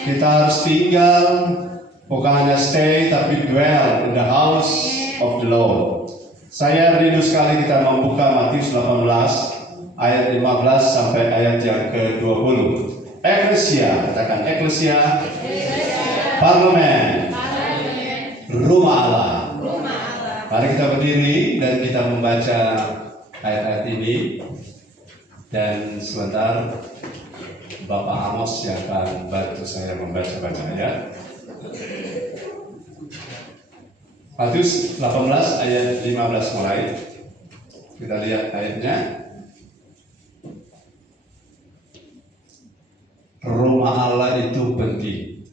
Kita harus tinggal, bukan hanya stay, tapi dwell in the house of the Lord. Saya rindu sekali kita membuka Matius 18 ayat 15 sampai ayat yang ke-20. Eklesia, katakan eklesia, parlemen, rumah Allah. Mari kita berdiri dan kita membaca ayat-ayat ini. Dan sebentar Bapak Amos yang akan bantu saya membaca ayat. Matius 18 ayat 15 mulai. Kita lihat ayatnya. Rumah Allah itu penting.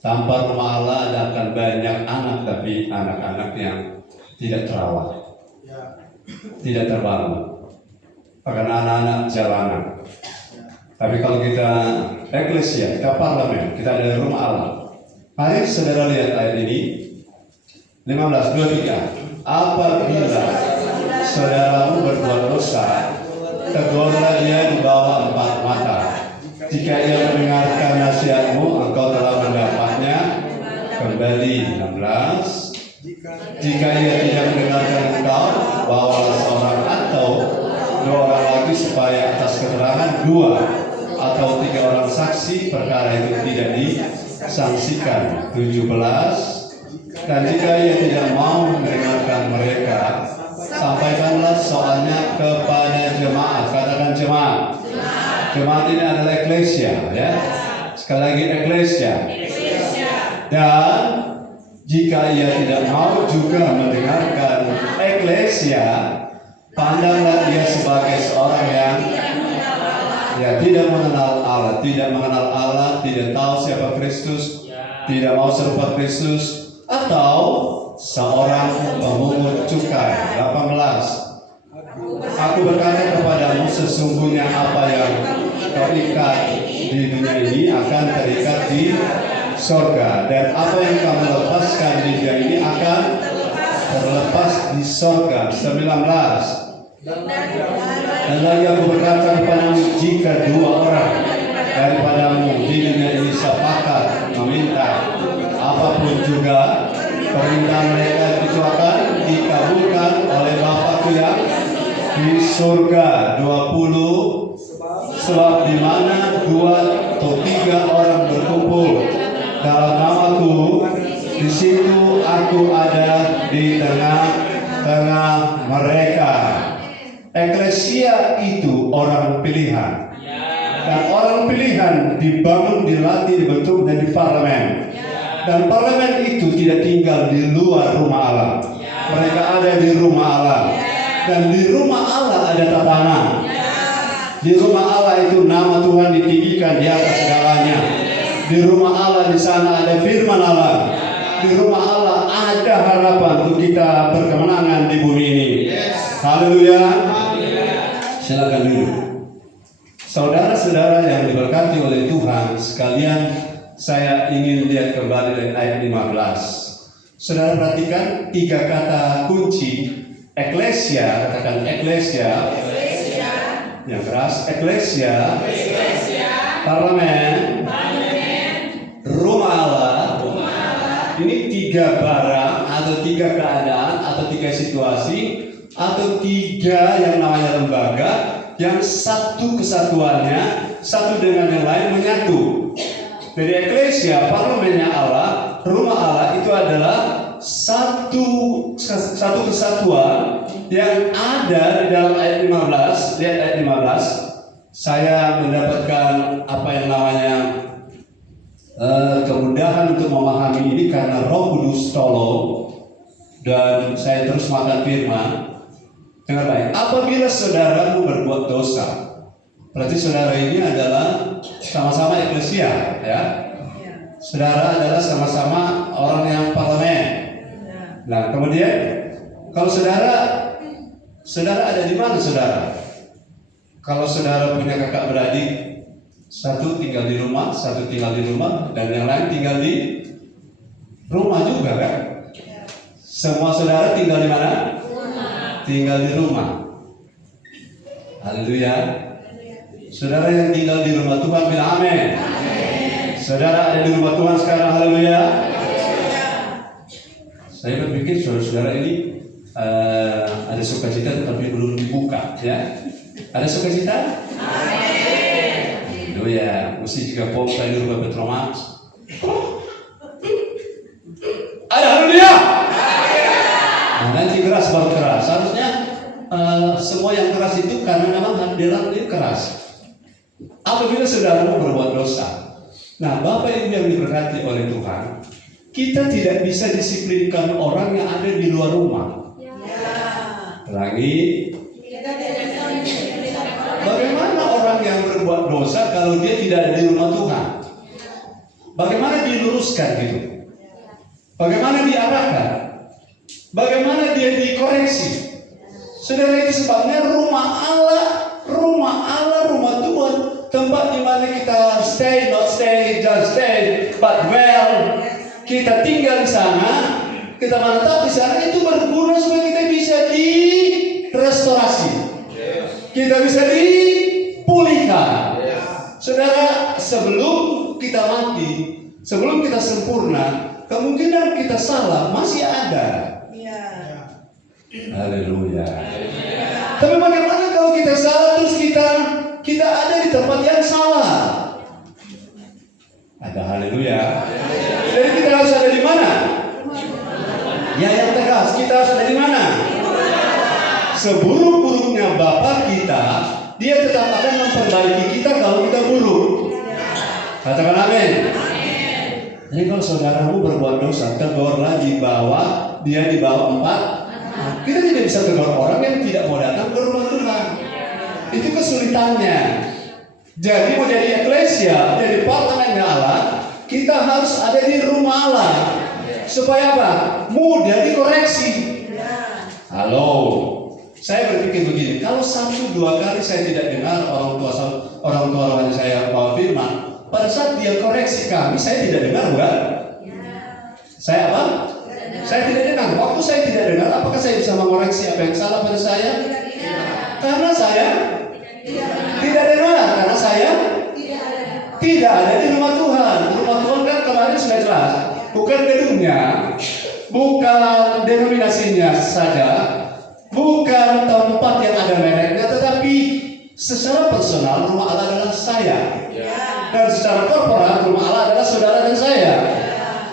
Tanpa rumah Allah akan banyak anak, tapi anak-anak yang tidak terawat, tidak terbangun. Bahkan anak-anak jalanan. Tapi kalau kita eklesia, kita parlemen, kita ada rumah Allah. Mari saudara lihat ayat ini. 15, 23. Apabila saudaramu berbuat dosa, tegurlah ia di bawah 4 mata. Jika ia mendengarkan nasihatmu, engkau telah mendapatnya kembali. 16. Jika ia tidak mendengarkan engkau, bawalah seorang atau 2 orang lagi, supaya atas keterangan 2 atau 3 orang saksi perkara itu tidak disangsikan. 17. Dan jika ia tidak mau mendengarkan mereka, sampaikanlah soalnya kepada jemaat. Katakan jemaat. Jemaat ini adalah eklesia, ya. Sekali lagi eklesia. Dan jika ia tidak mau juga mendengarkan eklesia, pandanglah dia sebagai seorang yang tidak mengenal Allah, tidak tahu siapa Kristus, tidak mau serupa Kristus, atau seorang pemungut cukai. 18. Aku berkata kepadamu, sesungguhnya apa yang kau ikat di dunia ini akan terikat di sorga, dan apa yang kamu lepaskan di dunia ini akan terlepas di sorga. 19. Dan lagi aku berkata kepadamu, jika 2 orang daripadamu di dunia ini sepakat meminta apapun juga, permintaan mereka itu akan dikabulkan oleh Bapakku yang di surga. 20. Sebab di mana 2 atau 3 orang berkumpul dalam namaku, di situ aku ada di tengah-tengah mereka. Eklesia itu orang pilihan. Dan orang pilihan dibangun, dilatih, dibentuk dan di parlemen. Dan parlemen itu tidak tinggal di luar rumah Allah. Mereka ada di rumah Allah. Dan di rumah Allah ada tatanan. Di rumah Allah itu nama Tuhan ditinggikan di atas segalanya. Di rumah Allah di sana ada firman Allah. Di rumah Allah ada harapan untuk kita berkemenangan di bumi ini. Haleluya. Silakan duduk. Saudara-saudara yang diberkati oleh Tuhan sekalian, saya ingin lihat kembali dari ayat 15. Saudara perhatikan 3 kata kunci eklesia. Katakan eklesia. Yang keras. Eklesia. Parlemen. Rumah Allah. Ini 3 barang atau 3 keadaan atau 3 situasi atau 3 yang namanya lembaga, yang satu kesatuannya satu dengan yang lain menyatu. Jadi eklesia, parlemennya Allah, rumah Allah itu adalah satu kesatuan yang ada di dalam ayat 15. Lihat ayat 15. Saya mendapatkan apa yang namanya kemudahan untuk memahami ini karena Roh Kudus tolong, dan saya terus makan firman. Dengar baik. Apabila saudaramu berbuat dosa, berarti saudara ini adalah sama-sama eklesia, ya. Saudara adalah sama-sama orang yang parlemen. Nah, kemudian kalau saudara ada di mana saudara? Kalau saudara punya kakak beradik, satu tinggal di rumah, satu tinggal di rumah, dan yang lain tinggal di rumah juga, kan? Semua saudara tinggal di mana? Tinggal di rumah. Haleluya. Saudara yang tinggal di rumah Tuhan bilang amin. Saudara ada di rumah Tuhan sekarang, haleluya. Saya berpikir saudara-saudara ini ada sukacita tetapi belum dibuka, ya. Ada sukacita? Haleluya. Mesti juga pompa di rumah Petromax. Ada, haleluya. Nah, nanti keras baru keras. Harusnya semua yang keras itu karena memang dalam ini keras. Apabila saudara mau berbuat dosa, nah Bapak Ibu yang diberkati oleh Tuhan, kita tidak bisa disiplinkan orang yang ada di luar rumah. Lagi, bagaimana orang yang berbuat dosa kalau dia tidak ada di rumah Tuhan? Bagaimana diluruskan gitu? Bagaimana diarahkan? Bagaimana dia dikoreksi? Saudara, itu sebabnya rumah Allah, rumah Tuhan, tempat di mana kita stay, not stay, just stay, but well, kita tinggal di sana, kita menetap di sana, itu berguna supaya kita bisa direstorasi, kita bisa dipulihkan. Saudara, sebelum kita mati, sebelum kita sempurna, kemungkinan kita salah masih ada. Haleluya. Tapi bagaimana kalau kita salah terus kita ada di tempat yang salah? Ada, haleluya. Jadi kita harus ada di mana? Ya, yang tegas, kita harus ada di mana? Seburuk-buruknya Bapa kita, Dia tetap akan memperbaiki kita kalau kita buruk. Katakan amin. Jadi kalau saudaramu berbuat dosa, tegurlah di bawah, dia di bawah 4. Kita tidak bisa tegur orang yang tidak mau datang ke rumah Tuhan. Itu kesulitannya. Jadi mau jadi eklesia, jadi parlemennya Allah, kita harus ada di rumah Allah. Supaya apa? Mudah dikoreksi. Halo. Saya berpikir begini, kalau 1-2 kali saya tidak dengar orang tua rohani saya bawa firman, pada saat dia koreksi kami, saya tidak dengar, bukan? Saya apa? Saya tidak dengar. Waktu saya tidak dengar, apakah saya bisa mengoreksi apa yang salah pada saya? Karena saya tidak dengar, karena saya tidak ada di rumah Tuhan. Rumah Tuhan kan kemarin sudah jelas, bukan gedungnya, bukan denominasinya saja, bukan tempat yang ada mereknya, tetapi secara personal rumah Allah adalah saya. Dan secara korporat rumah Allah adalah saudara dan saya.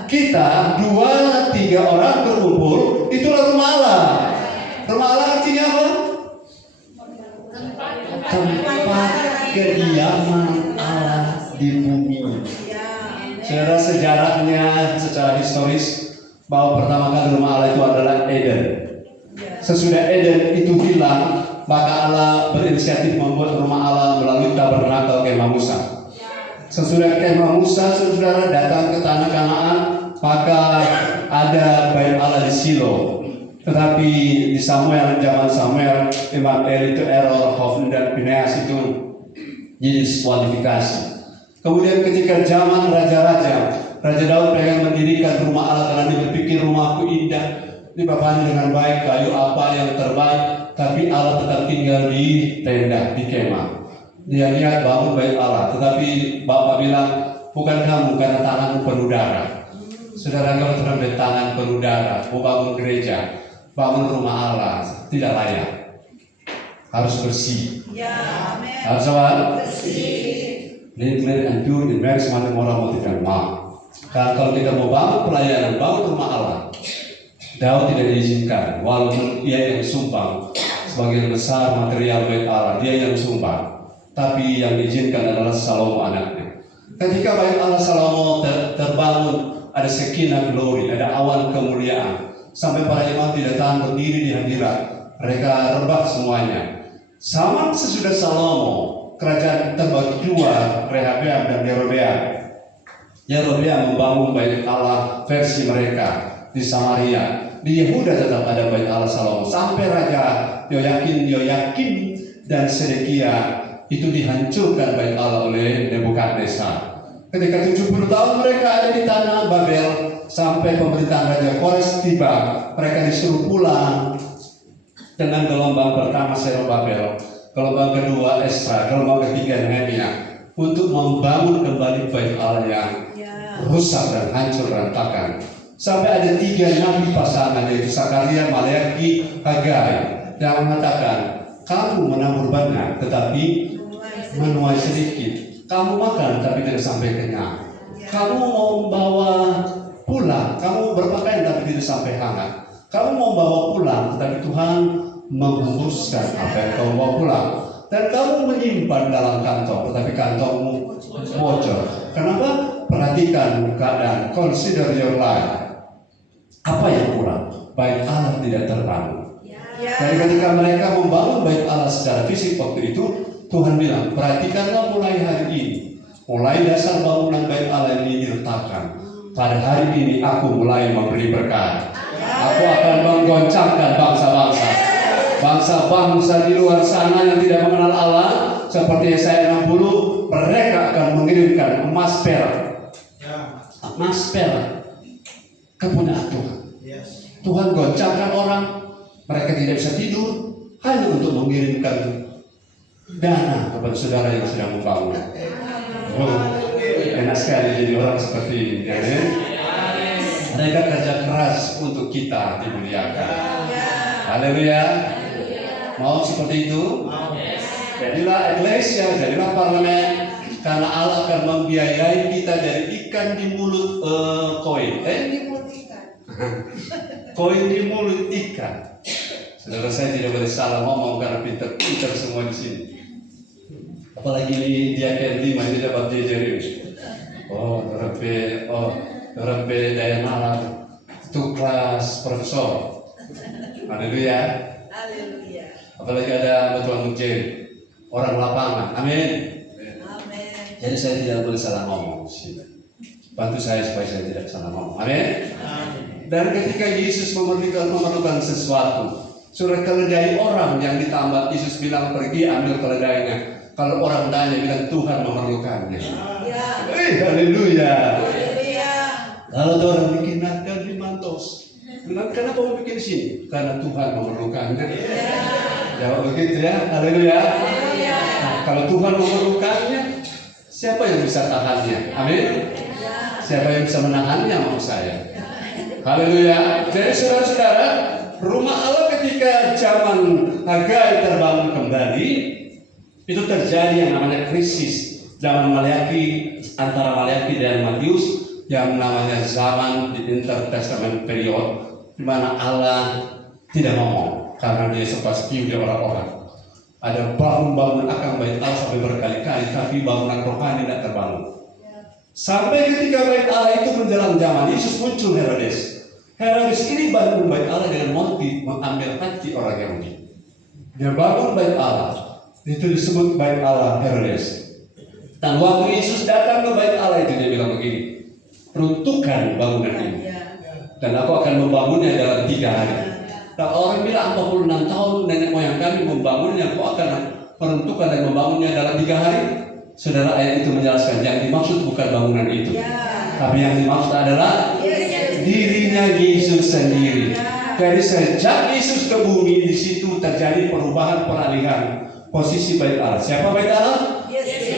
Kita 2-3 orang berkumpul, itulah rumah Allah. Rumah Allah artinya apa? Tempat kediaman Allah di bumi. Saudara, sejarahnya secara historis bahwa pertama kali rumah Allah itu adalah Eden. Sesudah Eden itu hilang, maka Allah berinisiatif membuat rumah Allah melalui tabernakel kemah Musa. Sesudah kemah Musa, saudara datang ke tanah Kanaan, maka ada bait Allah di Silo. Tetapi di Samuel, zaman Samuel, Imam Eli itu error, Hofni dan Pinehas itu jadi diskualifikasi. Kemudian ketika zaman raja-raja, Raja Daud pengen mendirikan rumah Allah karena dia berpikir rumahku indah, dipapani dengan baik, kayu apa yang terbaik, tapi Allah tetap tinggal di tenda, di kemah. Dia lihat bangun bait Allah, tetapi Bapak bilang, bukan kamu karena tanganmu penuh darah. Saudara, kalau terang tangan penuh darah, mau bangun gereja, bangun rumah Allah, tidak layak. Harus bersih. Harus apa? Bersih. Clean and pure in very smart moral motive and mark. Karena kalau kita mau bangun pelayanan, bangun rumah Allah, Daud tidak diizinkan, walaupun ia yang sumbang sebagian besar material bait Allah, dia yang sumbang. Tapi yang diizinkan adalah Salomo anaknya. Ketika bait Allah Salomo terbangun, ada sekinah glory, ada awan kemuliaan. Sampai para imam tidak tahan berdiri di hadirat. Mereka rebah semuanya. Sama sesudah Salomo, kerajaan terbagi 2, Rehabeam dan Yerobeam. Yerobeam membangun bait Allah versi mereka di Samaria. Di Yehuda tetap ada bait Allah Salomo. Sampai Raja Yoyakim dan Sedekia itu dihancurkan bait Allah oleh Nebukadnezar. Ketika 70 tahun mereka ada di tanah Babel, sampai pemerintahan Raja Kores tiba, mereka disuruh pulang dengan gelombang pertama Zerubabel, gelombang kedua Esra, gelombang ketiga Nehemia. untuk membangun kembali bait Allah yang rusak dan hancur berantakan. Sampai ada 3 nabi pasangan, yaitu Sakaria, Maleaki, Hagai, yang mengatakan, kamu menabur banyak tetapi menuai sedikit, kamu makan tapi tidak sampai kenyang, kamu mau membawa pulang, kamu berpakaian tapi tidak sampai hangat, kamu mau bawa pulang tetapi Tuhan menghembuskan apa yang kamu bawa pulang, dan kamu menyimpan dalam kantong tetapi kantongmu bocor. Kenapa? Perhatikan keadaan, consider your life. Apa yang kurang? Bait Allah tidak terbangun. Jadi ketika mereka membangun bait Allah secara fisik waktu itu, Tuhan bilang, perhatikanlah mulai hari ini, mulai dasar bangunan bait Allah ini diletakkan. Pada hari ini aku mulai memberi berkat. Aku akan menggoncangkan bangsa-bangsa. Bangsa-bangsa di luar sana yang tidak mengenal Allah, seperti Yesaya 60, mereka akan mengirimkan emas perak. Emas perak kepunyaan Tuhan. Tuhan goncangkan orang, mereka tidak bisa tidur hanya untuk mengirimkan dana kepada saudara yang sedang membangun. Enak sekali jadi orang seperti ini, ya. Mereka kerja keras untuk kita dimuliakan. Haleluya. Mau seperti itu? Jadilah eklesia, jadilah parlemen, karena Allah akan membiayai kita dari ikan di mulut koin. Koin di mulut ikan. Saudara, saya tidak boleh salah ngomong karena pintar-pintar semua di sini. Apalagi dia Diaken 5 ini dapat diajarin. Rebe daya nalar itu kelas profesor. Haleluya. Apalagi ada Tuan Mujib, orang lapangan. Amin. Jadi saya tidak boleh salah ngomong di sini. Bantu saya supaya saya tidak salah ngomong. Amin. Dan ketika Yesus memerlukan sesuatu, surat keledai orang yang ditambah, Yesus bilang pergi ambil keledainya. Kalau orang tanya bilang Tuhan memerlukannya. Haleluya. Kalau orang bikin nakal di Mantos, bilang kenapa mau bikin sini? Karena Tuhan memerlukannya. Jawab begitu ya. Haleluya. Kalau Tuhan memerlukannya, siapa yang bisa tahannya? Amin. Siapa yang bisa menahannya? Mau saya. Haleluya. Jadi saudara-saudara, rumah Allah ketika zaman Hagai terbangun kembali, itu terjadi yang namanya krisis. Zaman Maleaki, antara Maleaki dan Matius, yang namanya zaman di intertestament period, di mana Allah tidak ngomong karena dia pasti dia orang-orang. Ada bangun akan bait Allah sampai berkali-kali, tapi bangunan rohani tidak terbangun. Sampai ketika bait Allah itu menjelang zaman Yesus, muncul Herodes. Herodes ini bangun bait Allah dengan motif mengambil hati orang Yahudi. Dia bangun bait Allah, itu disebut bait Allah Herodes. Dan waktu Yesus datang ke bait Allah itu dia bilang begini, peruntukkan bangunan ini, dan aku akan membangunnya dalam 3 hari. Dan orang bilang 46 tahun nenek moyang kami membangunnya, aku akan peruntukkan dan membangunnya dalam 3 hari. Saudara, ayat itu menjelaskan yang dimaksud bukan bangunan itu, tapi yang dimaksud adalah dirinya Yesus sendiri. Jadi sejak Yesus ke bumi, di situ terjadi perubahan peralihan posisi bait Allah. Siapa bait Allah?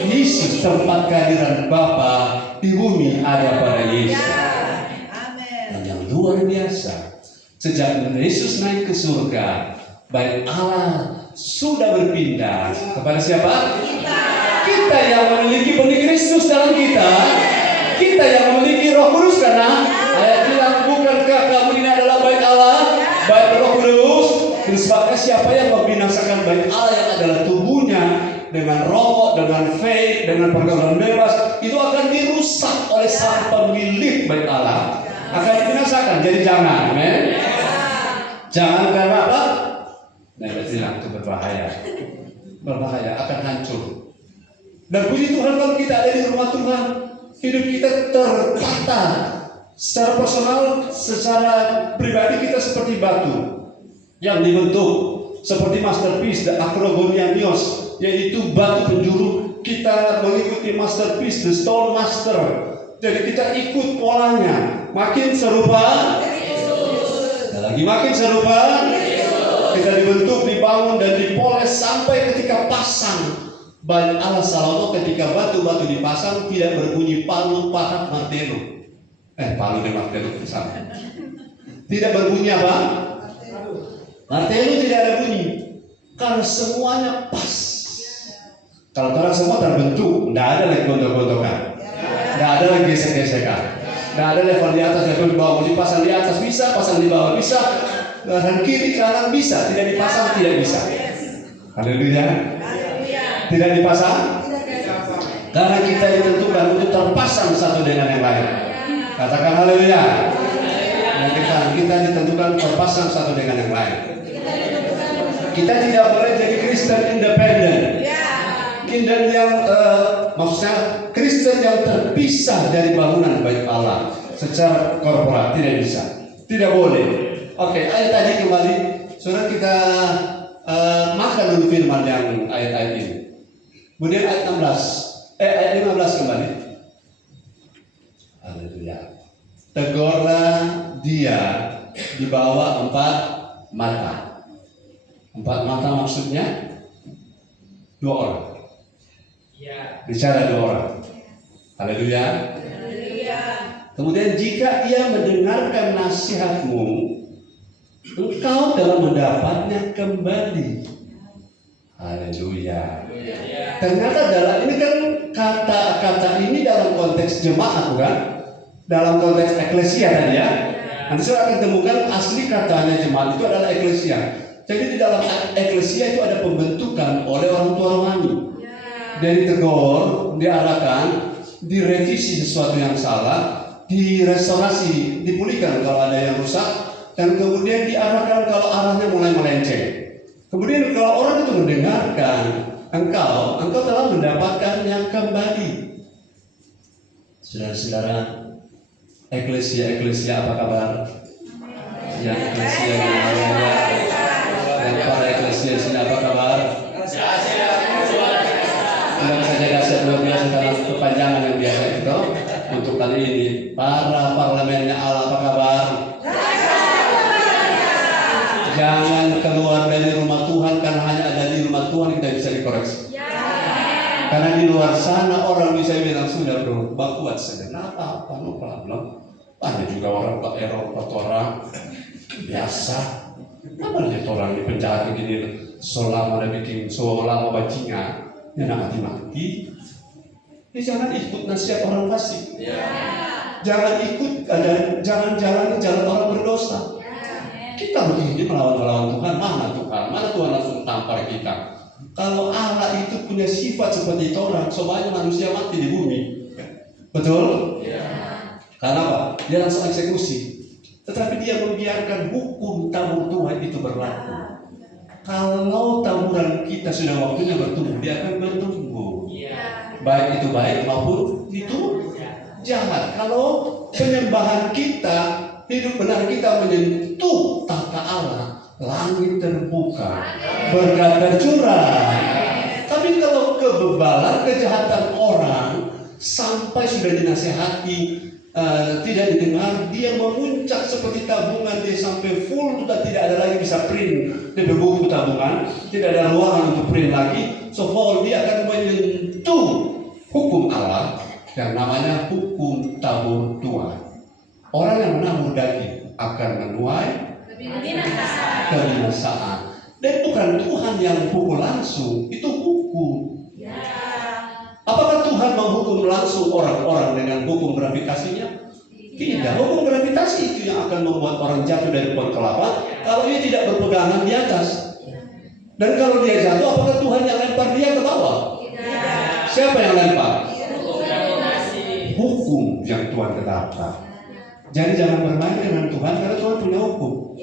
Yesus, tempat kehadiran Bapa di bumi ada pada Yesus. Dan yang luar biasa, sejak Yesus naik ke surga, bait Allah sudah berpindah kepada siapa? Kita yang memiliki benih Kristus dalam kita. Kita yang memiliki Roh Kudus, karena ayat bilang bukankah kamu ini adalah bait Allah, bait Roh Kudus. Sebabnya siapa yang membinasakan bait Allah yang adalah tubuhnya dengan rokok, dengan vape, dengan pergaulan bebas, itu akan dirusak oleh sang pemilik bait Allah, akan dibinasakan. Jadi jangan, amen. Jangan, karena apa? Nah, bilang itu berbahaya, akan hancur. Dan puji Tuhan kalau kita ada di rumah Tuhan, hidup kita tertata secara personal, secara pribadi kita seperti batu yang dibentuk seperti masterpiece The Acrogonianios, yaitu batu penjuru. Kita mengikuti masterpiece The Stone Master. Jadi kita ikut polanya, makin serupa Yesus. Dan lagi makin serupa Yesus. Kita dibentuk, dibangun dan dipoles sampai ketika pasang Bait Allah Salomo ketika batu-batu dipasang tidak berbunyi palu, pahat, martelo. Palu dan martelo itu sama. Tidak berbunyi apa? Martelo tidak ada bunyi. Karena semuanya pas. Kalau orang semua terbentuk, tidak ada lagi gontok-gontokan, tidak ada lagi gesek-gesekan, tidak ada level di atas, level di bawah. Mau dipasang di atas bisa, pasang di bawah bisa, kanan kiri kanan bisa, tidak dipasang tidak bisa. Haleluya. Tidak dipasang, karena kita ditentukan untuk terpasang satu dengan yang lain. Katakan haleluya. Kita ditentukan terpasang satu dengan yang lain. Kita tidak boleh jadi Kristen independen. Kristen yang maksudnya Kristen yang terpisah dari bangunan bait Allah secara korporat, tidak bisa, tidak boleh. Oke, ayat tadi kembali, saudara kita makan dulu firman yang ayat-ayat ini. Kemudian ayat 16, ayat 15 kembali. Haleluya. Tegurlah dia di bawah 4 mata. 4 mata maksudnya 2 orang. Bicara 2 orang. Haleluya. Kemudian jika ia mendengarkan nasihatmu, engkau telah mendapatnya kembali. Haleluya. Ternyata ini kan kata-kata ini dalam konteks jemaat, bukan? Dalam konteks eklesia tadi ya. Nanti saya akan temukan asli katanya jemaat itu adalah eklesia. Jadi di dalam eklesia itu ada pembentukan oleh orang tua rohani. Dari tegur, diarahkan, direvisi sesuatu yang salah, direstorasi, dipulihkan kalau ada yang rusak, dan kemudian diarahkan kalau arahnya mulai melenceng. Kemudian kalau orang itu mendengarkan, engkau telah mendapatkan yang kembali. Saudara-saudara, eklesia apa kabar? Yang eklesia yang lainnya, dan para eklesia sini apa kabar? Bukan saja dasar luar biasa dalam kepanjangan yang biasa itu. Untuk kali ini, para parlemennya Allah apa kabar? Jangan keluar dari rumah Tuhan, karena hanya ada di rumah Tuhan kita bisa dikoreksi. Karena di luar sana orang bisa bilang sudah bro, kuat saja. Apa no problem. Ada juga orang tak error orang biasa. Apa dia orang di penjara begini selama bikin bajingan. Ya nak mati-mati. Jangan ikut nasihat orang fasik. Jangan ikut jangan jalan orang berdosa. Kita begini melawan Tuhan, mana Tuhan langsung tampar kita. Kalau Allah itu punya sifat seperti itu orang, semuanya manusia mati di bumi. Betul? Karena apa? Dia langsung eksekusi. Tetapi dia membiarkan hukum tabur Tuhan itu berlaku. Kalau taburan kita sudah waktunya bertumbuh, dia akan bertumbuh. Baik itu baik maupun itu jahat. Kalau penyembahan kita, hidup benar kita menyentuh tata Allah, langit terbuka, berkat tercurah. Tapi kalau kebebalan, kejahatan orang sampai sudah dinasihati, tidak didengar, dia memuncak seperti tabungan, dia sampai full, sudah tidak ada lagi bisa print di buku tabungan, tidak ada ruangan untuk print lagi. So full, dia akan menyentuh hukum Allah yang namanya hukum tabur Tuhan. Orang yang menabur daging akan menuai kebinasaan. Dan bukan Tuhan yang pukul langsung, itu hukum. Apakah Tuhan menghukum langsung orang-orang dengan hukum gravitasinya? Tidak. Hukum gravitasi itu yang akan membuat orang jatuh dari pohon kelapa kalau dia tidak berpegangan di atas. Dan kalau dia jatuh, apakah Tuhan yang lempar dia ke bawah? Siapa yang lempar? Hukum yang Tuhan tetapkan. Jadi jangan bermain dengan Tuhan, karena Tuhan punya hukum.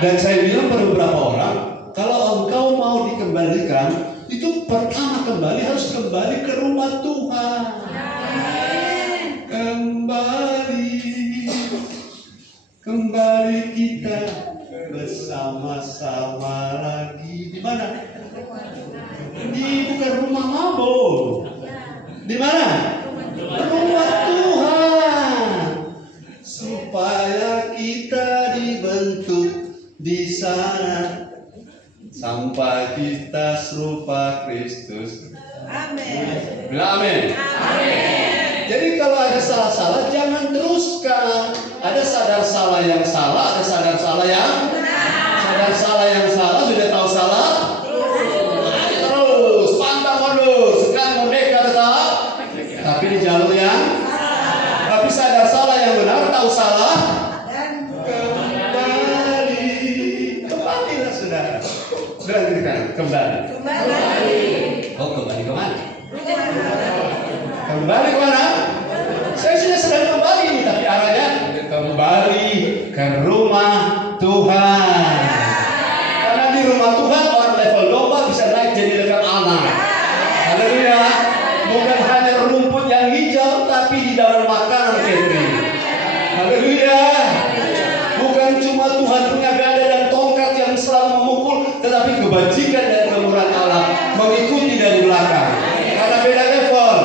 Dan saya bilang pada beberapa orang, kalau engkau mau dikembalikan, itu pertama kembali harus kembali ke rumah Tuhan. Kembali kita bersama-sama lagi. Di mana? Bukan rumah mabuk. Di mana? Rumah Tuhan. Supaya kita dibentuk di sana sampai kita serupa Kristus Bilang amin. Jadi kalau ada salah-salah jangan teruskan. Ada sadar salah yang salah, ada sadar salah yang sadar salah yang salah, sudah tahu salah terus pantang mundur, sekarang merdeka tetap, tapi di jalur yang tapi sadar salah yang benar, tahu salah kembalilah saudara. Kembali. Oh, kembali kemana? Kembali kemana? Saya sudah sedang kembali ini, tapi arahnya kembali ke rumah Tuhan. Karena di rumah Tuhan orang level domba bisa naik jadi level anak. Haleluya. Bukan hanya rumput yang hijau, tapi di dalam makanan catering. Haleluya. Bukan cuma Tuhan punya gada dan tongkat yang selalu memukul, tetapi kebajikan dan kemurahan Allah mengikuti dari belakang. Karena beda level.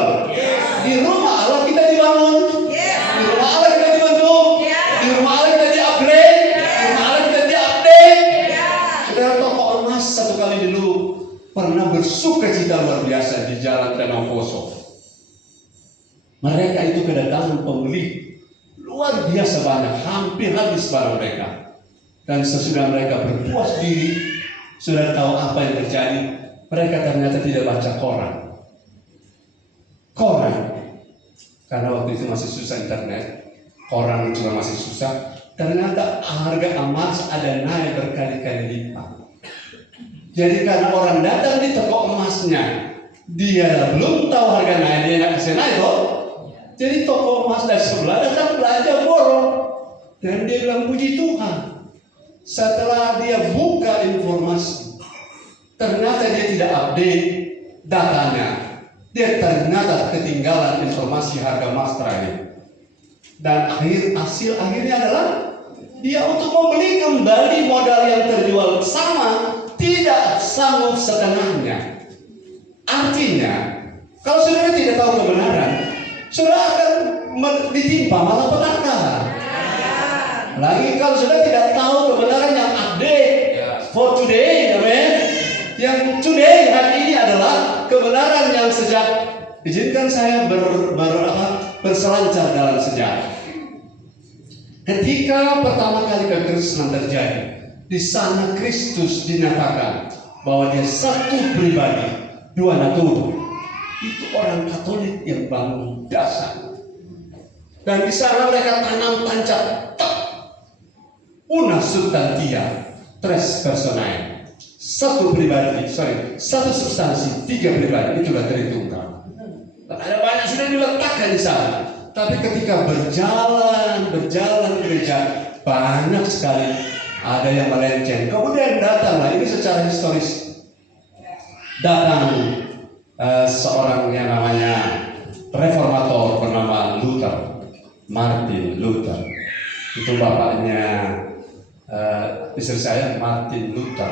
Di rumah Allah kita dibangun. Di rumah Allah kita dibentuk. Di rumah Allah kita di-upgrade. Di rumah Allah kita di-update. Saudara, tokoh emas satu kali dulu pernah bersuka cita luar biasa di jalan Danau Poso. Mereka itu kedatangan pembeli luar biasa banyak, hampir habis barang mereka. Dan sesudah mereka berpuas diri, sudah tahu apa yang terjadi, mereka ternyata tidak baca koran. Karena waktu itu masih susah internet, koran juga masih susah. Ternyata harga emas ada naik berkali-kali lipat. Jadi karena orang datang di toko emasnya, dia belum tahu harga naik, dia nggak bisa naik kok. Jadi toko emas dari sebelah datang belanja borong, dan dia bilang puji Tuhan. Setelah dia buka informasi, ternyata dia tidak update datanya. Dia ternyata ketinggalan informasi harga emas terakhir. Dan hasil akhirnya adalah dia untuk membeli kembali modal yang terjual sama, tidak sanggup setengahnya. Artinya, kalau saudara tidak tahu kebenaran, saudara akan ditimpa malah petaka. Lagi kalau saudara tidak tahu kebenaran yang update for today, amen. Yang today hari ini adalah kebenaran yang sejak, izinkan saya berselancar dalam sejarah. Ketika pertama kali kekristenan terjadi, di sana Kristus dinyatakan bahwa dia satu pribadi, dua natur. Itu orang Katolik yang bangun dasar. Dan di sana mereka tanam tancap una substantia tres personae. Satu substansi, tiga pribadi, itulah Tritunggal. Dan ada banyak sudah diletakkan di sana. Tapi ketika berjalan gereja, banyak sekali ada yang melenceng. Kemudian datanglah, ini secara historis, datang seorang yang namanya reformator bernama Luther, Martin Luther. Itu bapaknya istri saya, Martin Luther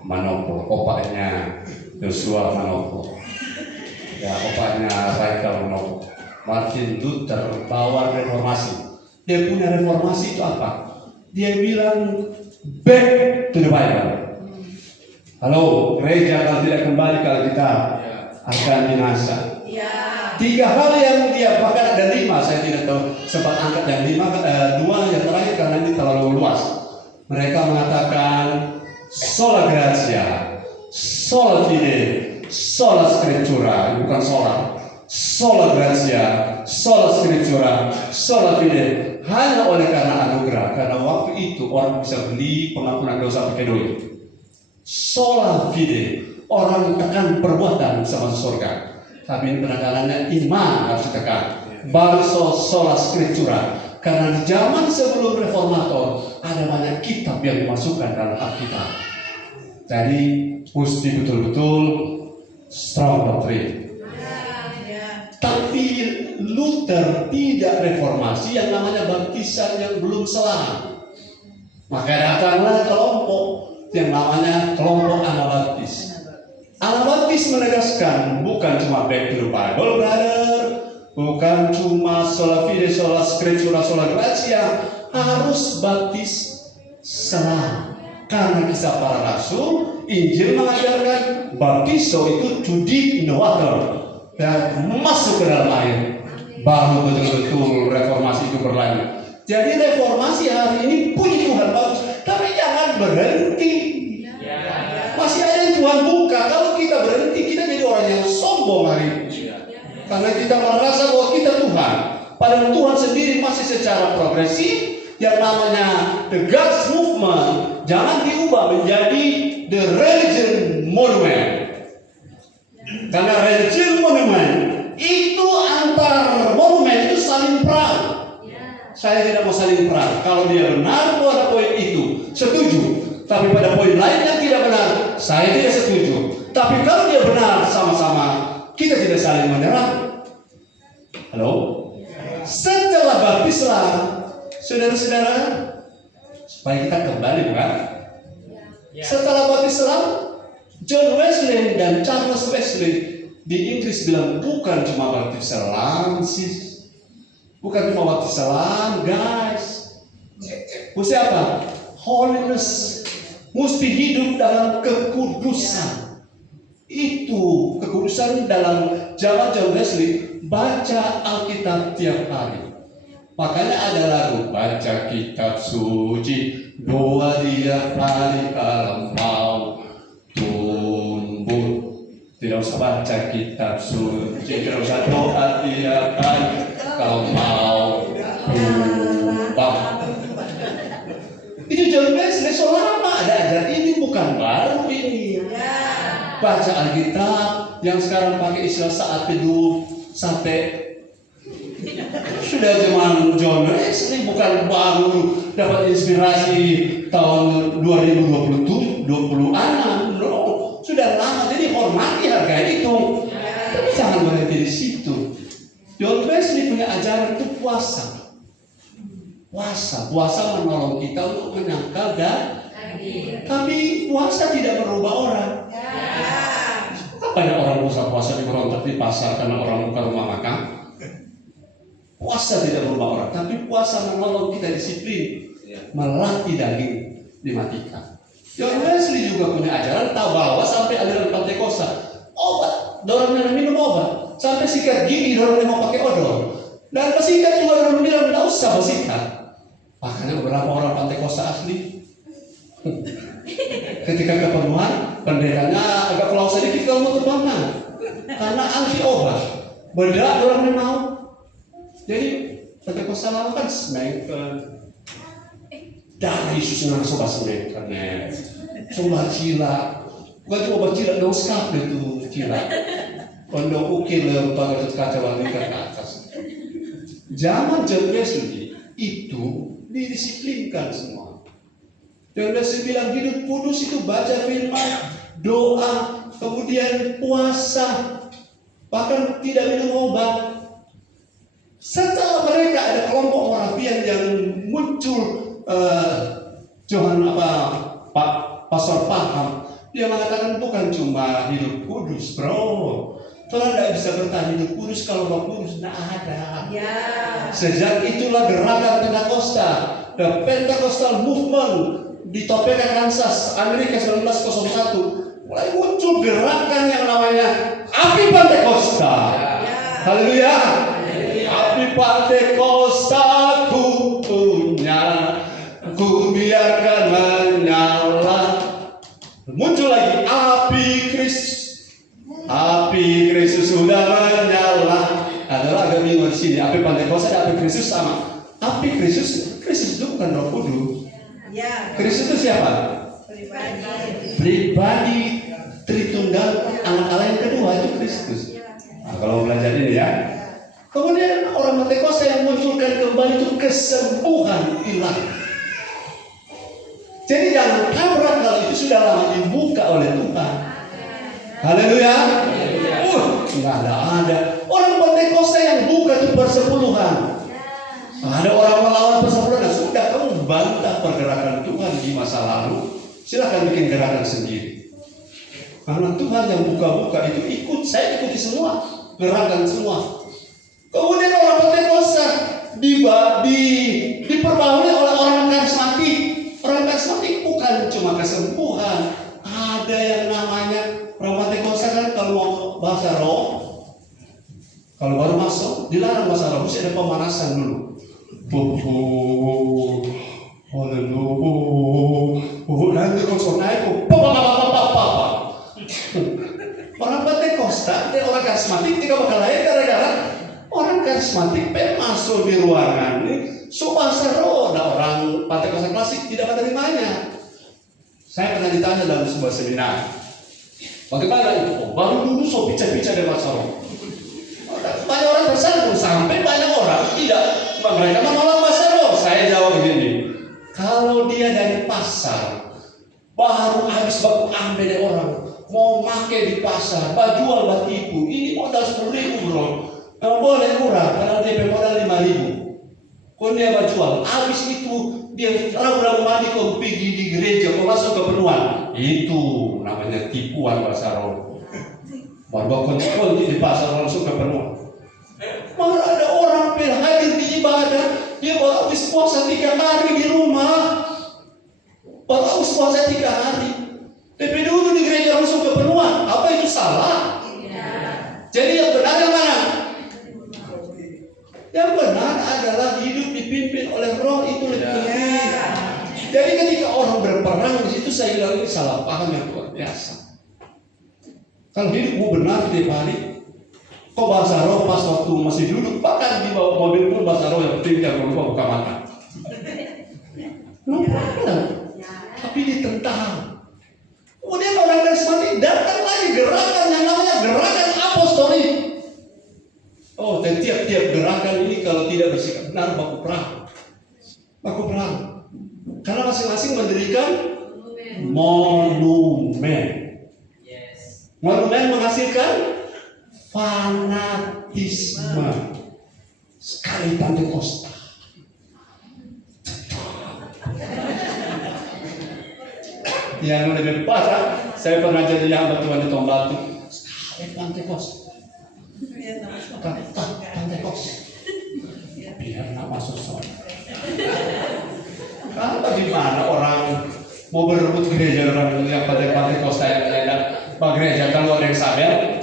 Manopo, opaknya Joshua Manopo, ya opaknya Raikal Manopo. Martin Luther bawa reformasi. Dia punya reformasi itu apa? Dia bilang back to the Bible. Halo, gereja kalau tidak kembali ke Alkitab akan binasa. Tiga hal yang dia pakai, ada 5, saya tidak tahu sempat angkat yang 5, 2 yang terakhir karena ini terlalu luas. Mereka mengatakan sola gratia, sola fide, sola scriptura, bukan sola gratia, sola scriptura, sola fide. Hanya oleh karena anugerah, karena waktu itu orang bisa beli pengampunan dosa pakai duit. Sola fide, orang tekan perbuatan sama surga. Tapi ini penekanan iman harus ditekan. Baru sola scriptura. Karena di zaman sebelum reformator ada banyak kitab yang dimasukkan dalam Alkitab. Jadi mesti betul-betul strong doctrine. Tapi Luther tidak reformasi yang namanya baptisan yang belum selang. Maka datanglah kelompok yang namanya kelompok Anabaptis. Anabaptis menegaskan bukan cuma back to the Bible, brother, bukan cuma sola fide, sola scriptura, sola gratia, harus baptis selang. Karena kisah para rasul, Injil mengajarkan baptiso itu to deep in the water, dan masuk ke dalam air. Baru betul-betul reformasi itu berlanjut. Jadi reformasi hari ini puji Tuhan bagus, tapi jangan berhenti. Masih ada yang Tuhan buka. Kalau kita berhenti, kita jadi orang yang sombong hari ini. Karena kita merasa bahwa kita Tuhan. Padahal Tuhan sendiri masih secara progresif. Yang namanya the God's movement jangan diubah menjadi the religion monument. Karena religion monument itu antar monumen itu saling perang. Saya tidak mau saling perang. Kalau dia benar pada poin itu, setuju. Tapi pada poin lain yang tidak benar, saya tidak setuju. Tapi kalau dia benar sama-sama, kita tidak saling menyerang. Halo? Setelah baptislah, saudara-saudara, supaya kita kembali, bukan? Setelah baptislah, John Wesley dan Charles Wesley di Inggris bilang bukan cuma baptis selam, sis. Bukan cuma baptis selam, guys. Mesti apa? Holiness. Mesti hidup dalam kekudusan. Itu kekudusan dalam zaman John Wesley. Baca Alkitab tiap hari. Makanya ada lagu baca kitab suci, doa tiap hari kalau mau tumbuh. Tidak usah baca kitab suci, tidak usah doa tiap hari kalau mau tumbuh. Itu John Wesley so lama ada ajar ini, bukan baru ini. Baca Alkitab yang sekarang pakai istilah saat teduh, sampai sudah zaman John Wesley, bukan baru dapat inspirasi tahun 2026, no, sudah lama. Jadi hormati harga itu, tapi jangan berhenti di situ. John Wesley punya ajaran itu puasa. Puasa menolong kita untuk menyangkal tapi puasa tidak merubah orang. Banyak orang puasa di berontak di pasar karena orang buka rumah makan. Puasa tidak merubah orang, tapi puasa menolong kita disiplin, melatih daging dimatikan. John Wesley juga punya ajaran tabawa sampai aliran Pentakosta. Obat, dorongnya minum obat, sampai sikat gigi dorongnya mau pakai odol. Dan pesikat juga dorong bilang tidak usah bersikat. Makanya beberapa orang Pentakosta asli ketika kepenuhan, pendetanya agak pulau sedikit kalau mau terbangkan karena anti obat. Beda dorongnya mau. Jadi Pentakosta lama kan semengkel dari susunan sobat semengkelnya, sobat cila, bukan cuma obat cila, dong skap itu cila, kondok ukir lembar kaca wangi ke atas. Zaman John Wesley itu didisiplinkan semua. John Wesley bilang hidup kudus itu baca firman, doa, kemudian puasa, bahkan tidak minum obat. Setelah mereka ada kelompok Moravian yang muncul, Pastor Paham, dia mengatakan bukan cuma hidup kudus, bro. Tuhan tidak bisa bertahan hidup kudus kalau Roh Kudus tidak ada. Sejak itulah gerakan Pentakosta, the Pentecostal Movement di Topeka, Kansas, Amerika 1901, mulai muncul gerakan yang namanya Api Pentakosta. Haleluya. Api Pentakosta ku punya, ku biarkan menyala. Muncul lagi api Kristus sudah menyala. Adalah agak bingung di sini. Api Pentakosta dan api Kristus sama. Api Kristus itu bukan Roh Kudus. Kristus itu siapa? Pribadi Tritunggal, anak Allah yang kedua itu Kristus. Nah, kalau belajar ini ya. Kemudian orang Pentakosta yang munculkan kembali itu kesembuhan ilahi. Jadi jangan tabrak kalau itu sudah lama dibuka oleh Tuhan. Haleluya. Nggak ada. Orang Pentakosta yang buka itu persepuluhan. Ada orang melawan persepuluhan. Sudah kamu bantah pergerakan Tuhan di masa lalu. Silakan bikin gerakan sendiri. Karena Tuhan yang buka-buka itu ikut. Saya ikuti semua. Gerakan semua. Kemudian orang Pentakosta diperbaharui oleh orang karismatik. Orang karismatik bukan cuma masih ada pemanasan dulu. Nanti konsol naik, orang Pentakosta, orang karismatik tidak bakal lain gara-gara orang karismatik masuk di ruangan ini. Bahasa roh, ada orang Pentakosta klasik tidak pada terimanya. Saya pernah ditanya dalam sebuah seminar, bagaimana itu? Baru dulu pica-pica dari bahasa roh. Banyak orang tersandung sampai banyak orang tidak mereka menolak bahasa roh. Saya jawab begini, kalau dia dari pasar baru habis baku ambil dari orang, mau pakai di pasar, jual batipu, ini modal 10.000 bro, boleh murah karena DP modal 5.000. Kalau dia jual, habis itu dia ragu-ragu mandi kau pergi di gereja, kau masuk ke penuhan, itu namanya tipuan bahasa roh. Baru kau di pasar langsung ke penuhan. Malah ada orang hadir di ibadah, dia baru habis puasa 3 hari di rumah, baru habis puasa 3 hari. DP dulu di gereja langsung ke penuhan, apa itu salah? Jadi yang benar yang mana? Yang benar adalah hidup dipimpin oleh roh, itu lebih penting. Jadi ketika orang berperang di situ, saya bilang ini salah paham yang luar biasa. Kalau hidupmu benar tiap hari, kau bahasa roh pas waktu masih duduk, bahkan di bawah mobil pun bahasa roh yang penting jangan lupa buka mata. Tapi ditentang. Kemudian orang karismatik datang lagi gerakan yang namanya gerakan apostolik. Oh, dan tiap-tiap gerakan ini kalau tidak bersikap benar baku perang. Karena masing-masing mendirikan monumen. Monumen menghasilkan fanatisme. Sekali Pentakosta. Yang lebih parah, saya pernah jadi hamba Tuhan di Tombatu. Sekali Pentakosta. Pentakosta. Biar nak masuk surga. Kalau bagaimana orang mau berebut gereja orang yang pada Pentakosta yang ada gereja kalau ada yang sadar.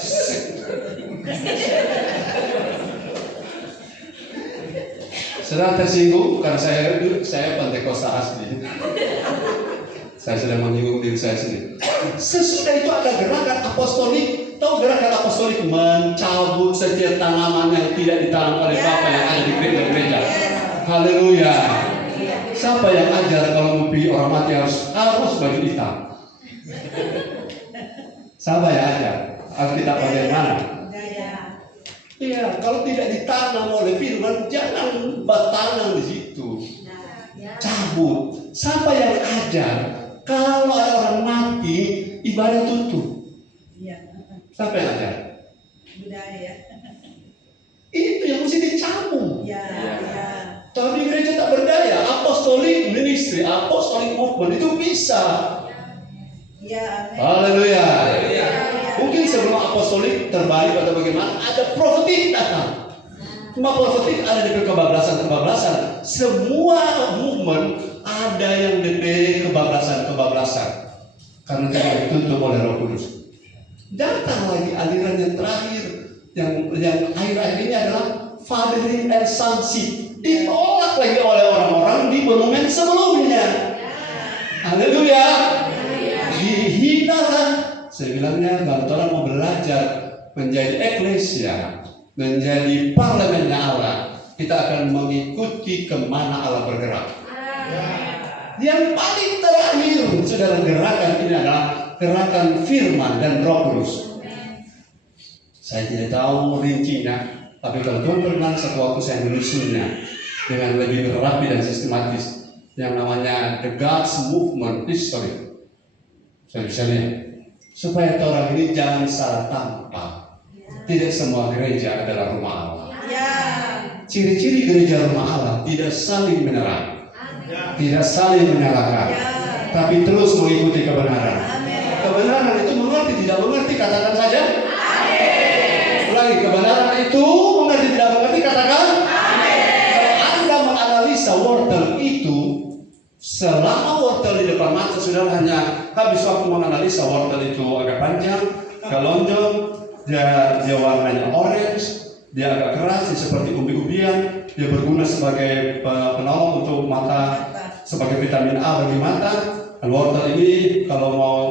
Sedang tersinggung karena saya Pentakosta asli. Saya sedang menyinggung diri saya sendiri. Sesudah itu ada gerakan apostolik. Tahu gerakan apostolik? Mencabut setiap tanaman yang tidak ditanam oleh Bapa yang ada di gereja. Haleluya. Siapa yang ajar kalau mimpi orang mati harus baju hitam? Siapa yang ajar? Alkitab bagian mana? Iya, kalau tidak ditanam oleh firman, jangan bertanam di situ. Cabut. Siapa yang ajar? Kalau ada orang mati, ibadah tutup. Siapa yang ajar? Budaya. Itu yang mesti dicabut. Tapi gereja tak berdaya. Apostolic ministry, apostolic movement itu bisa. Haleluya. Mungkin sebelum apostolik terbalik atau bagaimana, ada profetik datang. Cuma profetik ada di kebablasan. Semua movement ada yang DP kebablasan. Karena tidak ditutup oleh Roh Kudus. Datang lagi aliran yang terakhir, yang akhir-akhir ini adalah fathering and sonship. Ditolak lagi oleh orang-orang di monumen sebelumnya. Haleluya. Dihinalah. Saya bilangnya kalau orang mau belajar menjadi eklesia, menjadi parlemennya Allah, kita akan mengikuti kemana Allah bergerak. Yang paling terakhir, saudara, gerakan ini adalah gerakan firman dan Roh Kudus. Saya tidak tahu rincinya, tapi kalau Tuhan berkenan satu waktu saya menyusunnya dengan lebih rapi dan sistematis, yang namanya The God's Movement History. Saya bisa lihat supaya orang ini jangan salah tangkap. Tidak semua gereja adalah rumah Allah. Ciri-ciri gereja rumah Allah tidak saling menyerang, tidak saling menyalahkan, tapi terus mengikuti kebenaran. Kebenaran itu mengerti, tidak mengerti, katakan saja. Lagi kebenaran itu mengerti, tidak mengerti, katakan. Kalau Anda menganalisa wortel itu, selama wortel di depan mata sudah hanya habis waktu menganalisa wortel itu agak panjang, kelonjong, dia warnanya orange, dia agak keras, dia seperti umbi-umbian, dia berguna sebagai penolong untuk mata, sebagai vitamin A bagi mata. Dan wortel ini kalau mau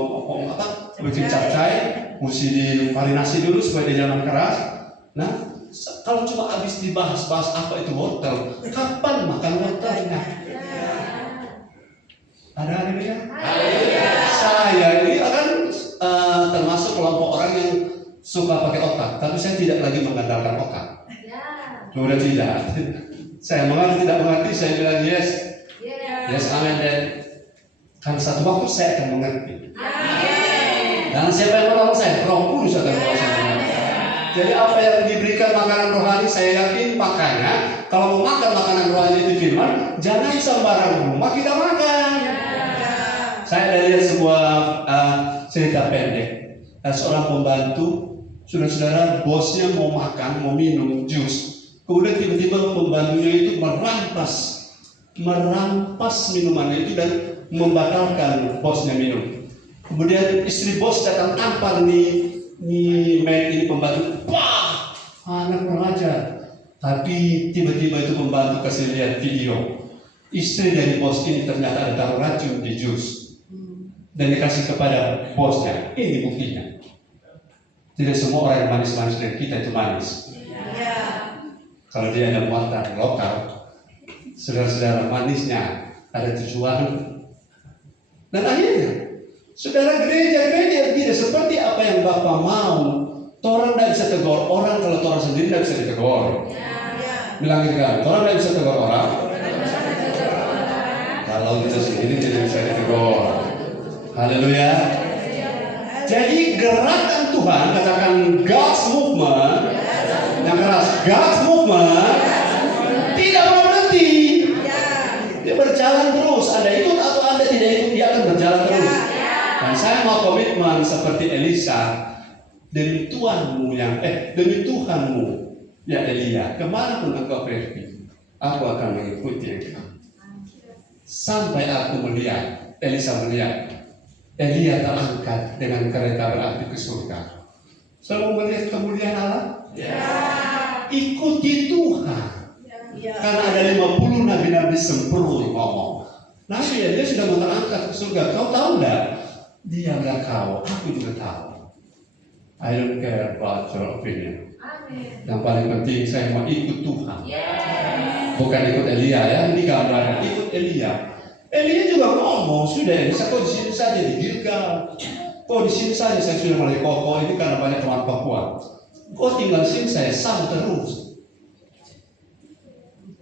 bikin capcay, mesti dimarinasi dulu supaya dia jangan keras. Nah, kalau cuma habis dibahas-bahas apa itu wortel, kapan makan wortelnya? Ada ya? Saya ini akan termasuk kelompok orang yang suka pakai otak, tapi saya tidak lagi mengandalkan otak. Sudah tidak. Saya mengerti, tidak mengerti, saya bilang yes. Yes, amin. Dan kan satu waktu saya akan mengerti. Dan siapa yang menolong saya? Roh Kudus akan menolong saya. Jadi apa yang diberikan makanan rohani, saya yakin makanya kalau mau makan makanan rohani itu firman, jangan sembarang rumah kita makan. Saya dari sebuah cerita pendek. Seorang pembantu, saudara-saudara, bosnya mau makan, mau minum jus. Kemudian tiba-tiba pembantunya itu merampas minumannya itu dan membatalkan bosnya minum. Kemudian istri bos datang tampar nih maid ini pembantu. Wah, anak kurang ajar. Tapi tiba-tiba itu pembantu kasih lihat video. Istri dari bos ini ternyata ada taruh racun di jus. Dan dikasih kepada bosnya. Ini buktinya. Tidak semua orang yang manis-manis dari kita itu manis. Kalau dia ada muatan lokal, saudara-saudara, manisnya ada tujuan. Dan akhirnya, saudara, gereja tidak seperti apa yang Bapak mau. Orang tidak bisa tegur orang kalau orang sendiri tidak bisa ditegur. Bilang gitu kan, orang tidak bisa tegur orang kalau kita sendiri tidak bisa ditegur. Haleluya. Jadi gerakan Tuhan, katakan God's movement, yang keras, God's movement tidak pernah berhenti. Dia berjalan terus. Anda ikut atau Anda tidak ikut, dia akan berjalan terus. Dan saya mau komitmen seperti Elisa, demi Tuhanmu ya Elia, kemanapun engkau pergi, aku akan mengikuti engkau. Sampai aku melihat, Elisa melihat Elia terangkat dengan kereta berapi ke surga. Selalu melihat kemuliaan Allah. Ikuti Tuhan. Karena ada 50 nabi-nabi sempurna ngomong. Nabi dia sudah mau terangkat ke surga. Kau tahu enggak? Dia enggak kau, aku juga tahu. I don't care about your opinion. Yang paling penting saya mau ikut Tuhan. Bukan ikut Elia ya, ini gambaran ikut Elia. Elia juga ngomong, sudah Elisa kok di sini saja di Gilgal. Kok di sini saja saya sudah mulai kokoh, ini karena banyak teman Papua. Kok tinggal sini saya sama terus.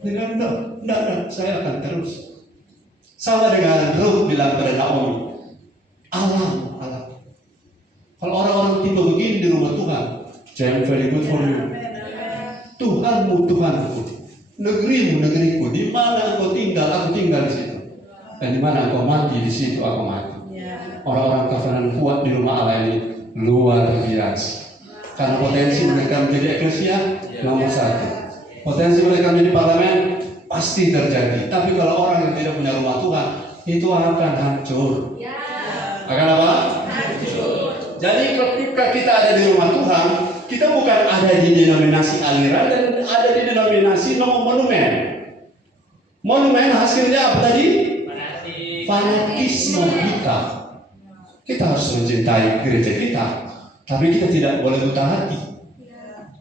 Dengan enggak, saya akan terus. Sama dengan Ruth bilang pada Naomi, Allah. Kalau orang-orang tiba begini di rumah Tuhan, I'm very good for you. Tuhanmu, negeriku, di mana engkau tinggal, aku tinggal di situ. Dan di mana engkau mati, di situ aku mati. Orang-orang covenant kuat di rumah Allah ini luar biasa. Karena potensi mereka menjadi eklesia nomor 1. Potensi mereka menjadi parlemen pasti terjadi. Tapi kalau orang yang tidak punya rumah Tuhan, itu akan hancur. Akan apa? Hancur. Jadi ketika kita ada di rumah Tuhan, kita bukan ada di denominasi aliran dan ada di denominasi monumen. Monumen hasilnya apa tadi? Fanatisme kita. Kita harus mencintai gereja kita, tapi kita tidak boleh buta hati.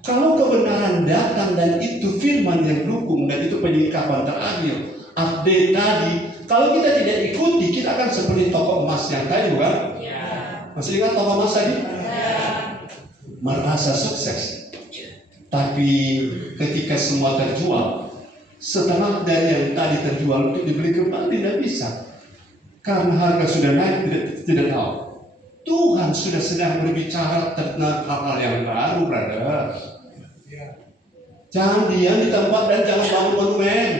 Kalau kebenaran datang dan itu firman yang dukung dan itu penyingkapan terakhir, update tadi, kalau kita tidak ikuti, kita akan seperti toko emas yang tadi, bukan? Masih ingat toko emas tadi? Merasa sukses, tapi ketika semua terjual, setelah dari yang tadi terjual untuk dibeli kembali tidak bisa. Karena harga sudah naik, tidak tahu. Tuhan sudah sedang berbicara tentang hal-hal yang baru, brother. Jangan diam di tempat dan jangan bangun monumen.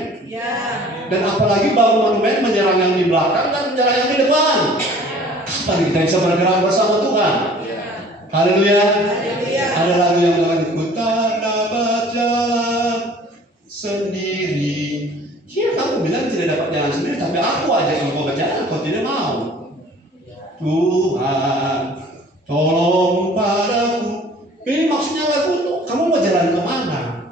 Dan apalagi bangun monumen menyerang yang di belakang dan menyerang yang di depan. Kapan kita bisa bergerak bersama Tuhan? Haleluya. Ada lagu yang bilang, ku tak dapat jalan sendiri. Ya, kamu bilang tidak dapat jalan sendiri, tapi aku ajak engkau berjalan, kau tidak mau. Tuhan, tolong padaku. Ini maksudnya lagu tuh, kamu mau jalan kemana?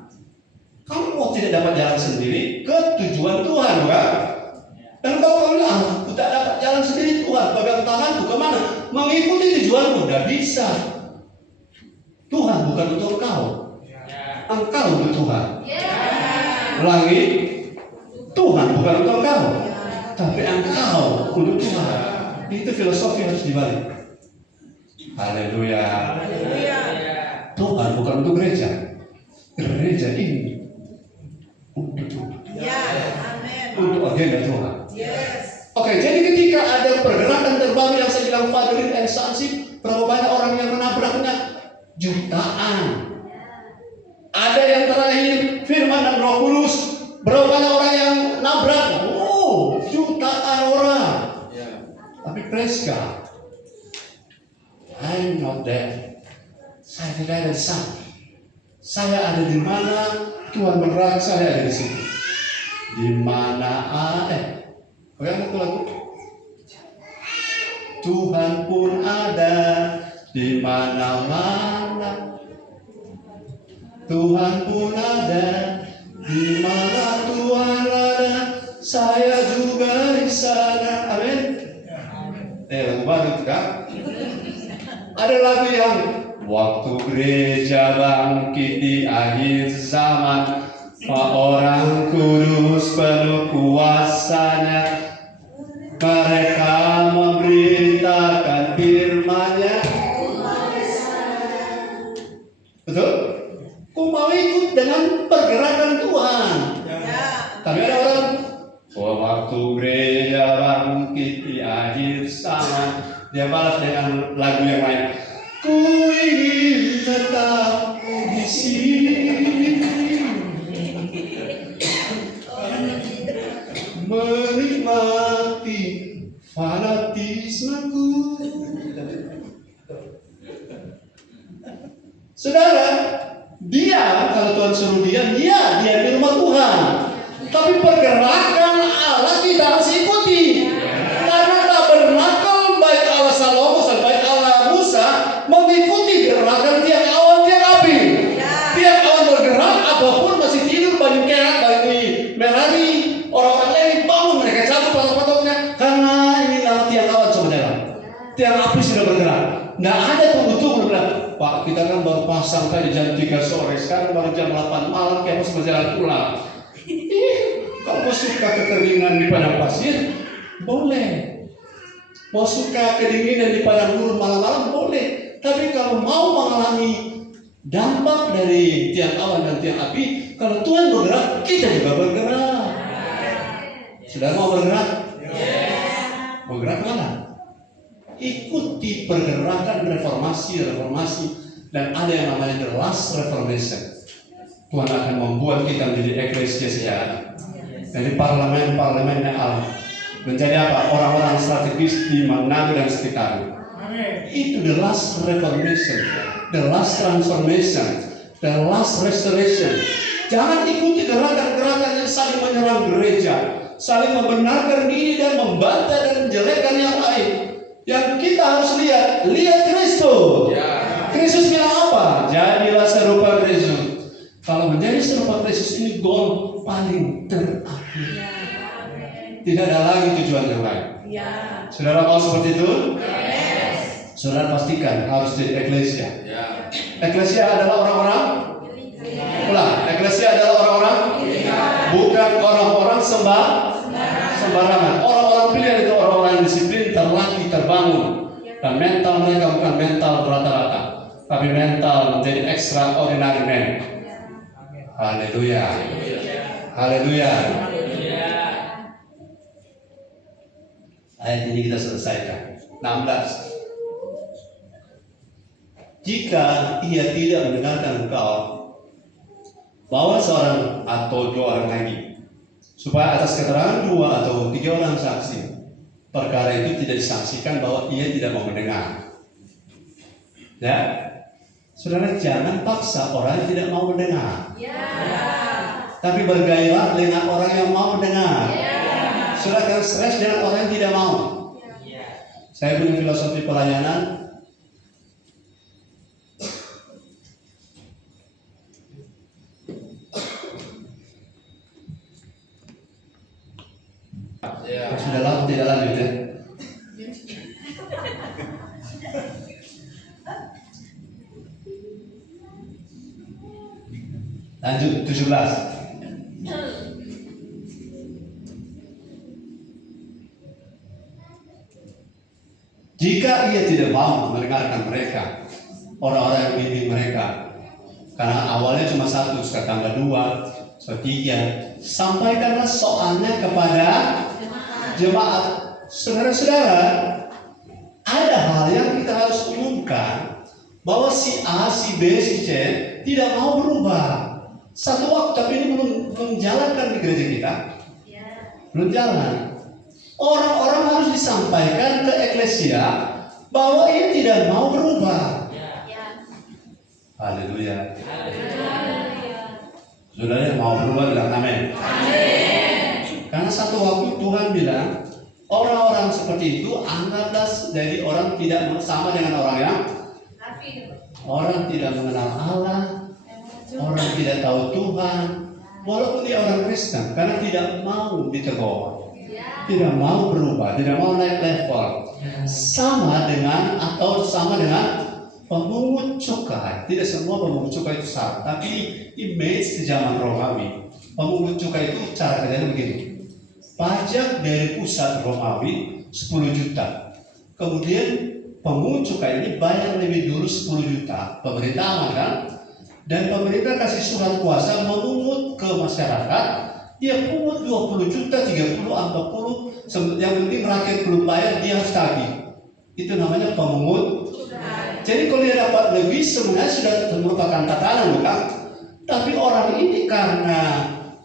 Dan kalau kau bilang, aku tak dapat jalan sendiri Tuhan, pegang tanganku kemana? Mengikuti tujuanmu, tidak bisa. Tuhan bukan untuk engkau. Engkau untuk Tuhan. Langit, Tuhan bukan untuk engkau. Tapi engkau untuk Tuhan. Itu filosofi harus dibalik. Haleluya. Tuhan bukan untuk gereja. Gereja ini untuk Tuhan. Untuk agenda Tuhan. Oke, jadi ketika ada pergerakan terbaru yang saya bilang Fadlin and Sonship, berapa banyak orang yang menabraknya? Jutaan. Ada yang terakhir Firman dan Roh Kudus, berapa banyak orang yang nabrak? Oh, jutaan orang. Tapi praise God, I'm not there. Saya tidak ada di sana. Saya ada di mana Tuhan bergerak, saya ada di situ. Di mana Yang lagu Tuhan pun ada di mana-mana. Tuhan pun ada di mana Tuhan ada, saya juga di sana. Amin. Lagu baru itu kan? Ada lagu yang waktu gereja bangkit di akhir zaman, orang kudus penuh kuasanya. Mereka memberitakan firman-Nya. Betul? Ku mau ikut dengan pergerakan Tuhan. Tapi ada orang, waktu gereja bangkit di akhir zaman, dia balas dengan lagu yang lain. Ku ingin tetap di sini, menikmati fanatismeku. Saudara, dia kalau Tuhan suruh dia di rumah Tuhan. Tapi pergerakan Allah kita harus ikuti. Karena tabernakel baik Allah Salomo dan baik Allah Musa mengikuti gerakan tiang awan tiang api. Tiang awan bergerak, apapun masih tidur, Bani Kehat, Bani Merari, orang-orang lain bangun, mereka cabut patok-patoknya karena ini nama tiang awan saudara. Tiang api sudah bergerak. Nggak ada tunggu-tunggu bilang, Pak, kita kan baru pasang tadi jam 3 sore, sekarang baru jam 8 malam, kayak harus berjalan pulang. Kalau mau suka kekeringan di padang pasir, boleh. Mau suka kedinginan di padang gurun malam-malam, boleh. Tapi kalau mau mengalami dampak dari tiang awan dan tiang api, kalau Tuhan bergerak, kita juga bergerak. Sudah mau bergerak? Bergerak mana? Ikuti pergerakan reformasi, dan ada yang namanya the last reformation. Tuhan akan membuat kita menjadi eklesia sejati. Jadi parlemen-parlemennya Allah. Menjadi apa? Orang-orang strategis di Manado dan sekitarnya. Itu the last reformation, the last transformation, the last restoration. Jangan ikuti gerakan-gerakan yang saling menyerang gereja, saling membenarkan diri dan membantah dan menjelekkan yang lain. Yang kita harus lihat Kristus. Kristus bilang apa? Jadilah serupa Kristus. Kalau menjadi serupa Kristus ini goal paling terakhir. Tidak ada lagi tujuan yang lain. Saudara mau seperti itu? Saudara pastikan harus jadi eklesia. Eklesia adalah orang-orang. Eklesia adalah orang-orang. Bukan orang-orang sembarangan. Orang-orang pilihan itu orang-orang yang disiplin, terlatih, terbangun. Dan mental mereka bukan mental rata-rata, tapi mental menjadi extraordinary man. Haleluya. Haleluya. Ayat ini kita selesaikan. 16. Jika ia tidak mendengarkan engkau, bawa seorang atau 2 orang lagi, supaya atas keterangan 2 atau 3 orang saksi, perkara itu tidak disaksikan bahwa ia tidak mau mendengar. Ya, saudara, jangan paksa orang yang tidak mau mendengar. Tapi bergairah dengan orang yang mau mendengar. Saudara kan stres dengan orang yang tidak mau. Saya punya filosofi pelayanan. Sudah lama tidak lanjut ya. Lanjut 17. Jika ia tidak mau mendengarkan mereka, orang-orang yang bimbing mereka, karena awalnya cuma 1, sekarang tambah 2, 3, sampaikanlah soalnya kepada jemaat. Saudara-saudara, ada hal yang kita harus umumkan, bahwa si A, si B, si C tidak mau berubah. Satu waktu, tapi ini belum jalankan di gereja kita. Belum jalan. Orang-orang harus disampaikan ke eklesia bahwa ia tidak mau berubah. Haleluya. Saudara yang mau berubah bilang amin. Karena satu waktu Tuhan bilang, orang-orang seperti itu anggaplah jadi orang tidak sama dengan orang yang orang tidak mengenal Allah, orang tidak tahu Tuhan, walaupun dia orang Kristen, karena tidak mau ditegur, tidak mau berubah, tidak mau naik level, sama dengan pemungut cukai. Tidak semua pemungut cukai itu salah, tapi image di zaman Romawi, pemungut cukai itu cara kerjanya begini: pajak dari pusat Romawi 10 juta, kemudian pemungut cukai ini bayar lebih dulu 10 juta, pemerintah aman kan? Dan pemerintah kasih surat kuasa memungut ke masyarakat, dia pungut 20 juta, 30, 40, yang penting rakyat belum bayar, dia harus tagih. Itu namanya pemungut. Jadi kalau dia dapat lebih, sebenarnya sudah merupakan tatanan, bukan? Tapi orang ini karena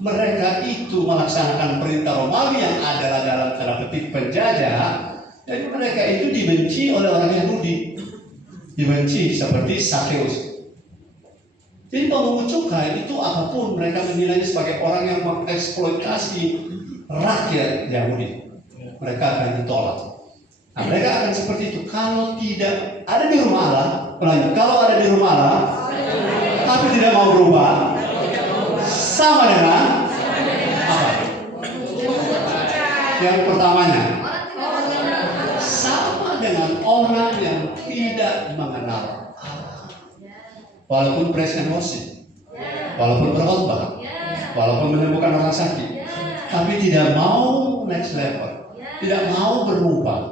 mereka itu melaksanakan perintah Romawi yang adalah dalam tanda petik penjajah, jadi mereka itu dibenci oleh orang Yahudi, dibenci seperti Sakeus. Jadi pemungut cukai itu apapun mereka menilainya sebagai orang yang mengeksploitasi rakyat Yahudi, mereka akan ditolak. Nah, mereka akan seperti itu kalau tidak ada di rumah Allah. Kalau ada di rumah Allah, tapi tidak mau berubah, sama dengan apa? Yang pertamanya, sama dengan orang yang tidak mengenal Allah. Walaupun praise and worship, walaupun berkhotbah, walaupun menyembuhkan orang sakit, tapi tidak mau next level, tidak mau berubah.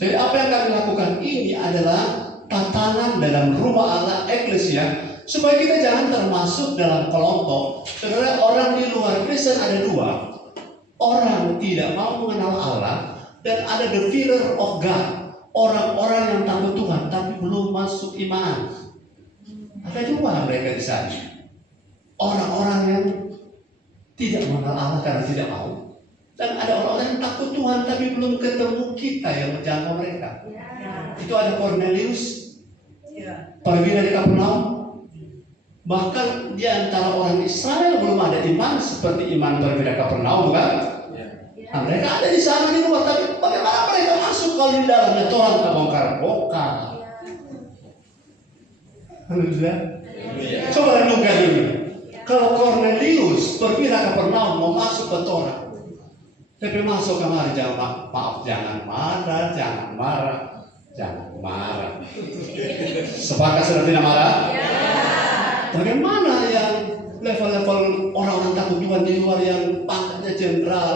Jadi apa yang kami lakukan ini adalah tatanan dalam rumah Allah, eklesia, supaya kita jangan termasuk dalam kelompok. Saudara, orang di luar Kristen ada 2. Orang tidak mau mengenal Allah, dan ada the fear of God, orang-orang yang takut Tuhan tapi belum masuk iman. Ada 2 mereka di sana. Orang-orang yang tidak mengenal Allah karena tidak mau, dan ada orang-orang yang takut Tuhan tapi belum ketemu kita yang menjangkau mereka. Itu ada Cornelius, pergi dari Kapernaum. Bahkan di antara orang Israel belum ada iman seperti iman pergi dari Kapernaum, kan? Nah, mereka ada di sana di luar, tapi bagaimana mereka masuk kalau di dalamnya Tuhan terbongkar-bongkar? Alhamdulillah. Coba renungkan dulu. Kalau Cornelius pergi dari Kapernaum mau masuk ke Torah, tapi masuk kemari, jangan maaf, jangan marah. Sepakat sudah tidak marah? Bagaimana yang level-level orang-orang takut Tuhan di luar yang pangkatnya jenderal,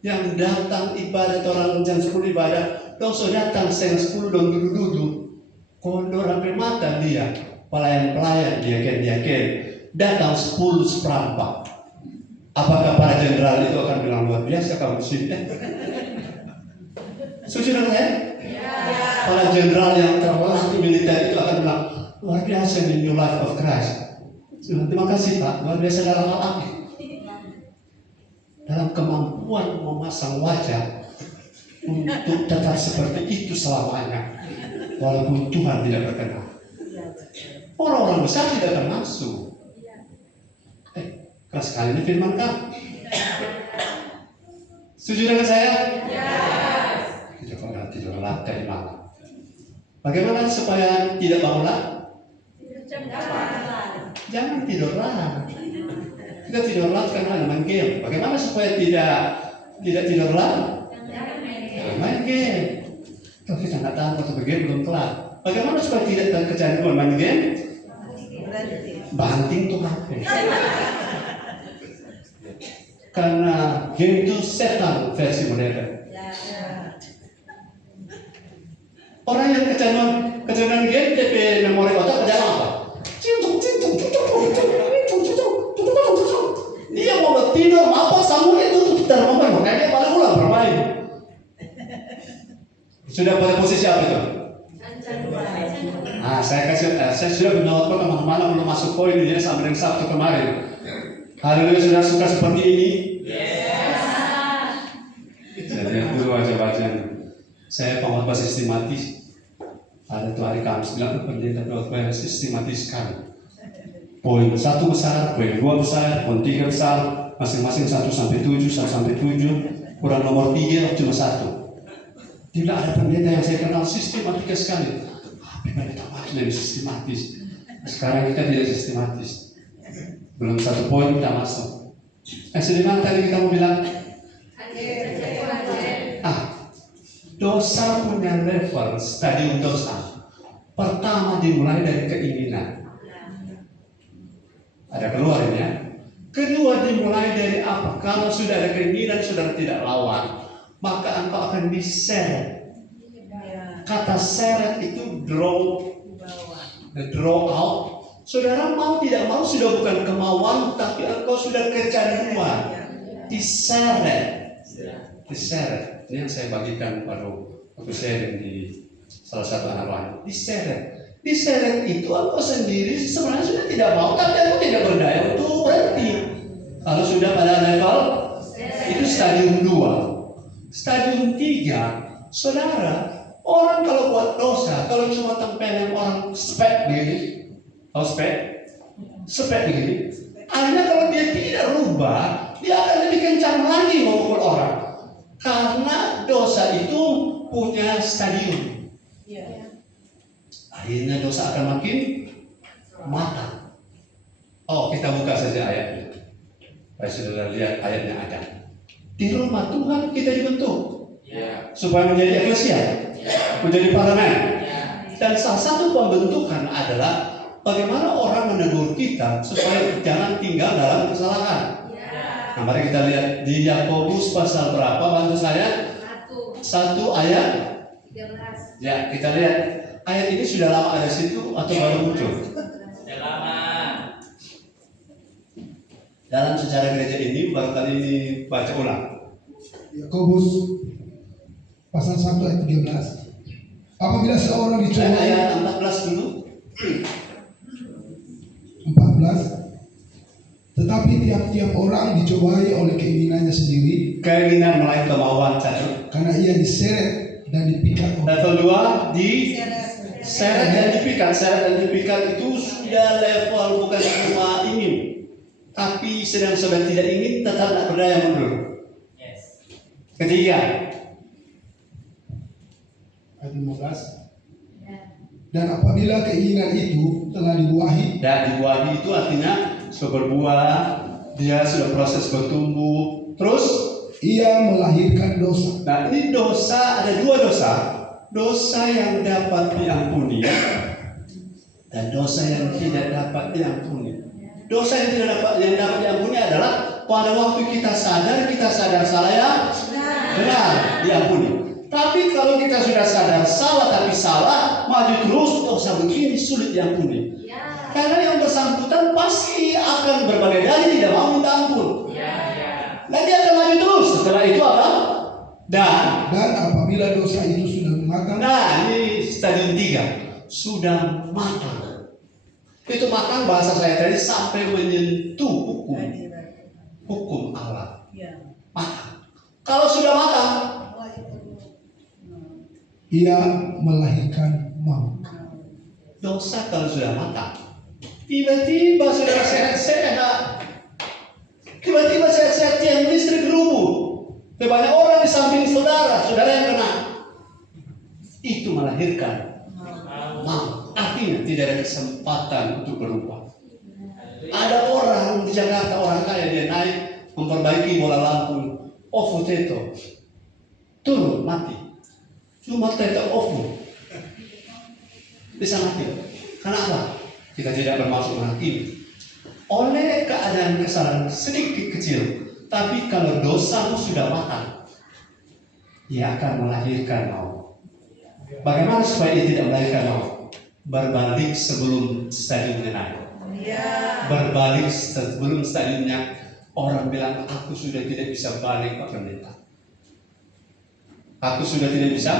yang datang ibadah orang jam 10 ibadah, dong so datang setengah 10 dong duduk-duduk, kondor sampai mata dia, pelayan-pelayan diaken datang 10 seperempat. Apakah para jenderal itu akan bilang luar biasa kamu sini? Setuju dengan saya? Para jenderal yang terlatih militer itu akan bilang luar biasa in new life of Christ. Terima kasih Pak, luar biasa dalam hal apa? Dalam kemampuan memasang wajah untuk tetap seperti itu selamanya, walaupun Tuhan tidak berkenan. Orang-orang besar tidak akan masuk. Keras sekali ini firman kan? Setuju dengan saya? Kita kok nggak tidur dari malam. Bagaimana supaya tidak bangunlah? Jangan tidur lah. Kita tidur lah karena main game. Bagaimana supaya tidak Tidak tidur lagi. Main game. Kalau kita nggak tahu atau game belum kelar. Bagaimana supaya tidak kecanduan main game? Banting tuh HP. Karena game itu setan versi modern. Orang yang kecanduan game, DP memori otak berjalan apa? Dia mau tidur apa sama itu dan bermain, makanya dia paling ulang bermain. Sudah pada posisi apa itu? Nah, saya sudah menawarkan teman-teman belum masuk poin ini sampai dengan Sabtu kemarin. Haleluya, sudah suka seperti ini? Jadi itu baca-bacaan. Saya pengkhotbah sistematis. Ada tuh hari Kamis bilang pendeta khotbah sistematis sekali. Poin 1 besar, poin 2 besar, poin 3 besar, masing-masing 1 sampai 7, 1 sampai 7, kurang nomor 3 cuma 1. Tidak ada pendeta yang saya kenal sistematika sekali. Pendeta makin lebih sistematis. Sekarang kita tidak sistematis. Belum 1 poin kita masuk. Sedangkan tadi kita mau bilang, dosa punya level, stadium dosa. Pertama dimulai dari keinginan. Ada keluar ini ya. Kedua dimulai dari apa? Kalau sudah ada keinginan, saudara tidak lawan, maka engkau akan diseret. Kata seret itu draw out. Saudara mau tidak mau sudah bukan kemauan, tapi engkau sudah kecanduan. Diseret. Ini yang saya bagikan pada waktu saya di salah satu anak lain. Diseret itu engkau sendiri sebenarnya sudah tidak mau, tapi engkau tidak berdaya untuk berhenti. Kalau sudah pada level itu stadium 2. Stadium 3, saudara, orang kalau buat dosa, kalau cuma tempelin orang spek begini, spek begini, akhirnya kalau dia tidak rubah, dia akan lebih kencang lagi memukul orang. Karena dosa itu punya stadium. Akhirnya dosa akan makin matang. Oh, kita buka saja ayatnya. Supaya saudara lihat ayatnya ada. Di rumah Tuhan kita dibentuk supaya menjadi eklesia, menjadi parlemen. Dan salah satu pembentukan adalah bagaimana orang menegur kita supaya jangan tinggal dalam kesalahan. Nah, mari kita lihat di Yakobus pasal berapa, bantu saya? 1 ayat 13. Ya, kita lihat ayat ini sudah lama ada situ atau baru muncul? Sudah lama. Dalam sejarah gereja ini baru kali ini baca ulang. Yakobus pasal 1 ayat 13. Apabila seorang dicobai, ayat 14 dulu. 14. Tetapi tiap-tiap orang dicobai oleh keinginannya sendiri. Keinginan melain kemauan satu. Karena ia diseret dan dipikat. Level 2 diseret dan dipikat. Seret dan dipikat itu sudah level bukan cuma ingin, tapi sedang saudara tidak ingin, tetap tak berdaya mundur. Ketiga, ayat 15. Dan apabila keinginan itu telah dibuahi, dan dibuahi itu artinya sudah berbuah, dia sudah proses bertumbuh, terus ia melahirkan dosa. Nah, ini dosa, ada 2 dosa. Dosa yang dapat diampuni dan dosa yang tidak dapat diampuni. Dosa yang dapat diampuni adalah pada waktu kita sadar salah ya benar diampuni. Tapi kalau kita sudah sadar salah tapi salah, maju terus, dosa begini sulit diampuni. Karena yang bersangkutan pasti akan berbagai dalih tidak mau minta ampun. Dan dia akan maju terus. Setelah itu apa? Dan apabila dosa itu sudah matang. Nah, ini stadium 3 sudah matang. Itu matang bahasa saya tadi sampai menyentuh hukum Allah. Matang. Kalau sudah matang, ia melahirkan maut. Dosa kalau sudah matang, tiba-tiba saudara sehat-sehat, tiba-tiba sehat-sehat tiang listrik rubuh. Banyak orang di samping saudara yang kena. Itu melahirkan maut. Artinya tidak ada kesempatan untuk berubah. Ada orang di Jakarta, orang kaya, dia naik memperbaiki bola lampu. Oh, teto. Turun, mati. Cuma teto ofu. Bisa mati. Karena apa? Kita tidak bermaksud menghakimi. Oleh keadaan kesalahan sedikit kecil, tapi kalau dosamu sudah matang, ia akan melahirkan maut. Bagaimana supaya ia tidak melahirkan maut? Berbalik sebelum stadiumnya naik. Berbalik sebelum stadiumnya, orang bilang, aku sudah tidak bisa balik Pak Pendeta. Aku sudah tidak bisa.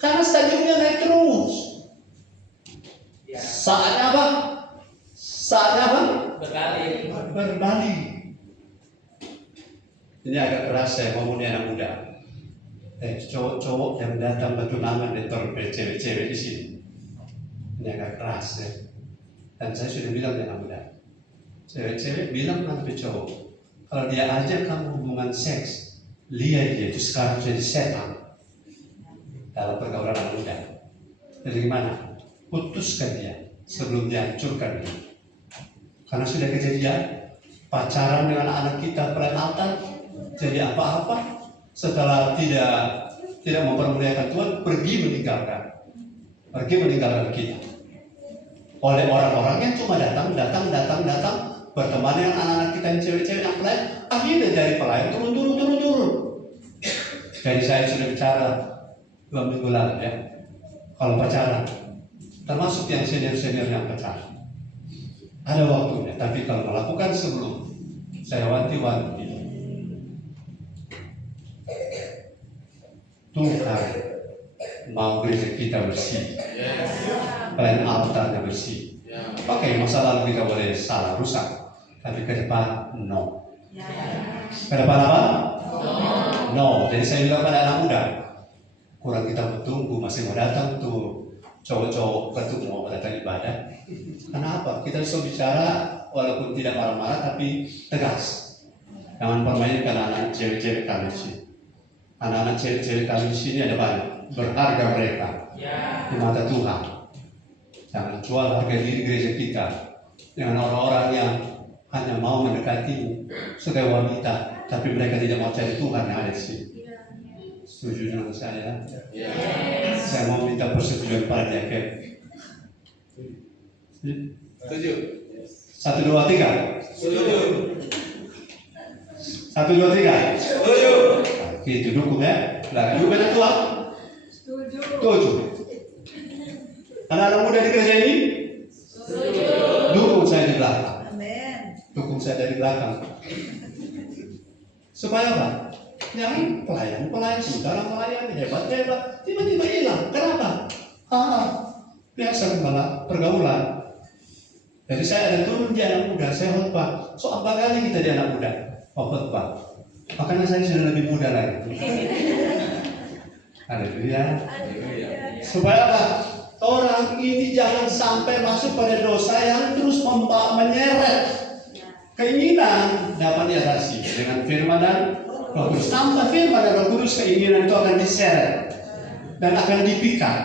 Karena stadiumnya naik terus. Saatnya apa? Saatnya apa? Berbalik. Ini agak keras saya ngomong anak muda. Cowok-cowok yang datang bertunangan dan cewek-cewek di sini. Ini agak keras ya. Dan saya sudah bilang dengan muda. Cewek-cewek bilang sama cowok, kalau dia ajak kamu hubungan seks, lihat dia itu sekarang jadi setan dalam pergaulan anak muda. Jadi gimana? Putuskan dia sebelum dia hancurkan dia. Karena sudah kejadian pacaran dengan anak kita pada altar, jadi apa-apa setelah tidak mempermuliakan Tuhan, pergi meninggalkan kita. Oleh orang-orang yang cuma datang, berteman dengan anak-anak kita yang cewek-cewek yang pelayan, akhirnya dari pelayan turun. Jadi saya sudah bicara 2 minggu lalu ya, kalau pacaran, termasuk yang senior yang pacaran, ada waktunya. Tapi kalau melakukan sebelum, saya wanti-wanti, Tuhan mau gereja kita bersih, pelayan altarnya bersih. Oke, masa lalu kita boleh salah rusak, tapi ke depan no. Ke depan apa? No. Jadi saya bilang pada anak muda, kurang kita bertunggu, masih mau datang tuh cowok-cowok bertunggu mau datang ibadah. Kenapa? Kita bisa bicara walaupun tidak marah-marah tapi tegas. Jangan permainkan anak-anak cewek-cewek kami di sini. Anak-anak cewek-cewek kami di sini ada banyak, berharga mereka di mata Tuhan. Jangan jual harga diri gereja kita dengan orang-orang yang hanya mau mendekatimu sebagai wanita, tapi mereka tidak mau cari Tuhan yang ada di sini. Setuju dengan saya? Saya mau minta persetujuan para diaken. Setuju. 1, 2, 3. Setuju. 1, 2, 3. Setuju. Gitu dukung ya. Lagi juga ada Tuhan. Setuju. Anak-anak muda di gereja ini dukung saya di belakang. Dukung saya dari belakang. Supaya apa? Yang pelayan saudara pelayan hebat, tiba-tiba hilang. Kenapa? Biasa malah pergaulan. Jadi saya ada turun di anak muda, saya khotbah. So apa kali kita di anak muda? Khotbah. Makanya saya sudah lebih muda lagi. Haleluya. Supaya apa? Orang ini jangan sampai masuk pada dosa yang terus menyeret keinginan dapat diatasi dengan firman dan Roh Kudus. Tanpa firman dan Roh Kudus, keinginan itu akan diseret dan akan dipikat.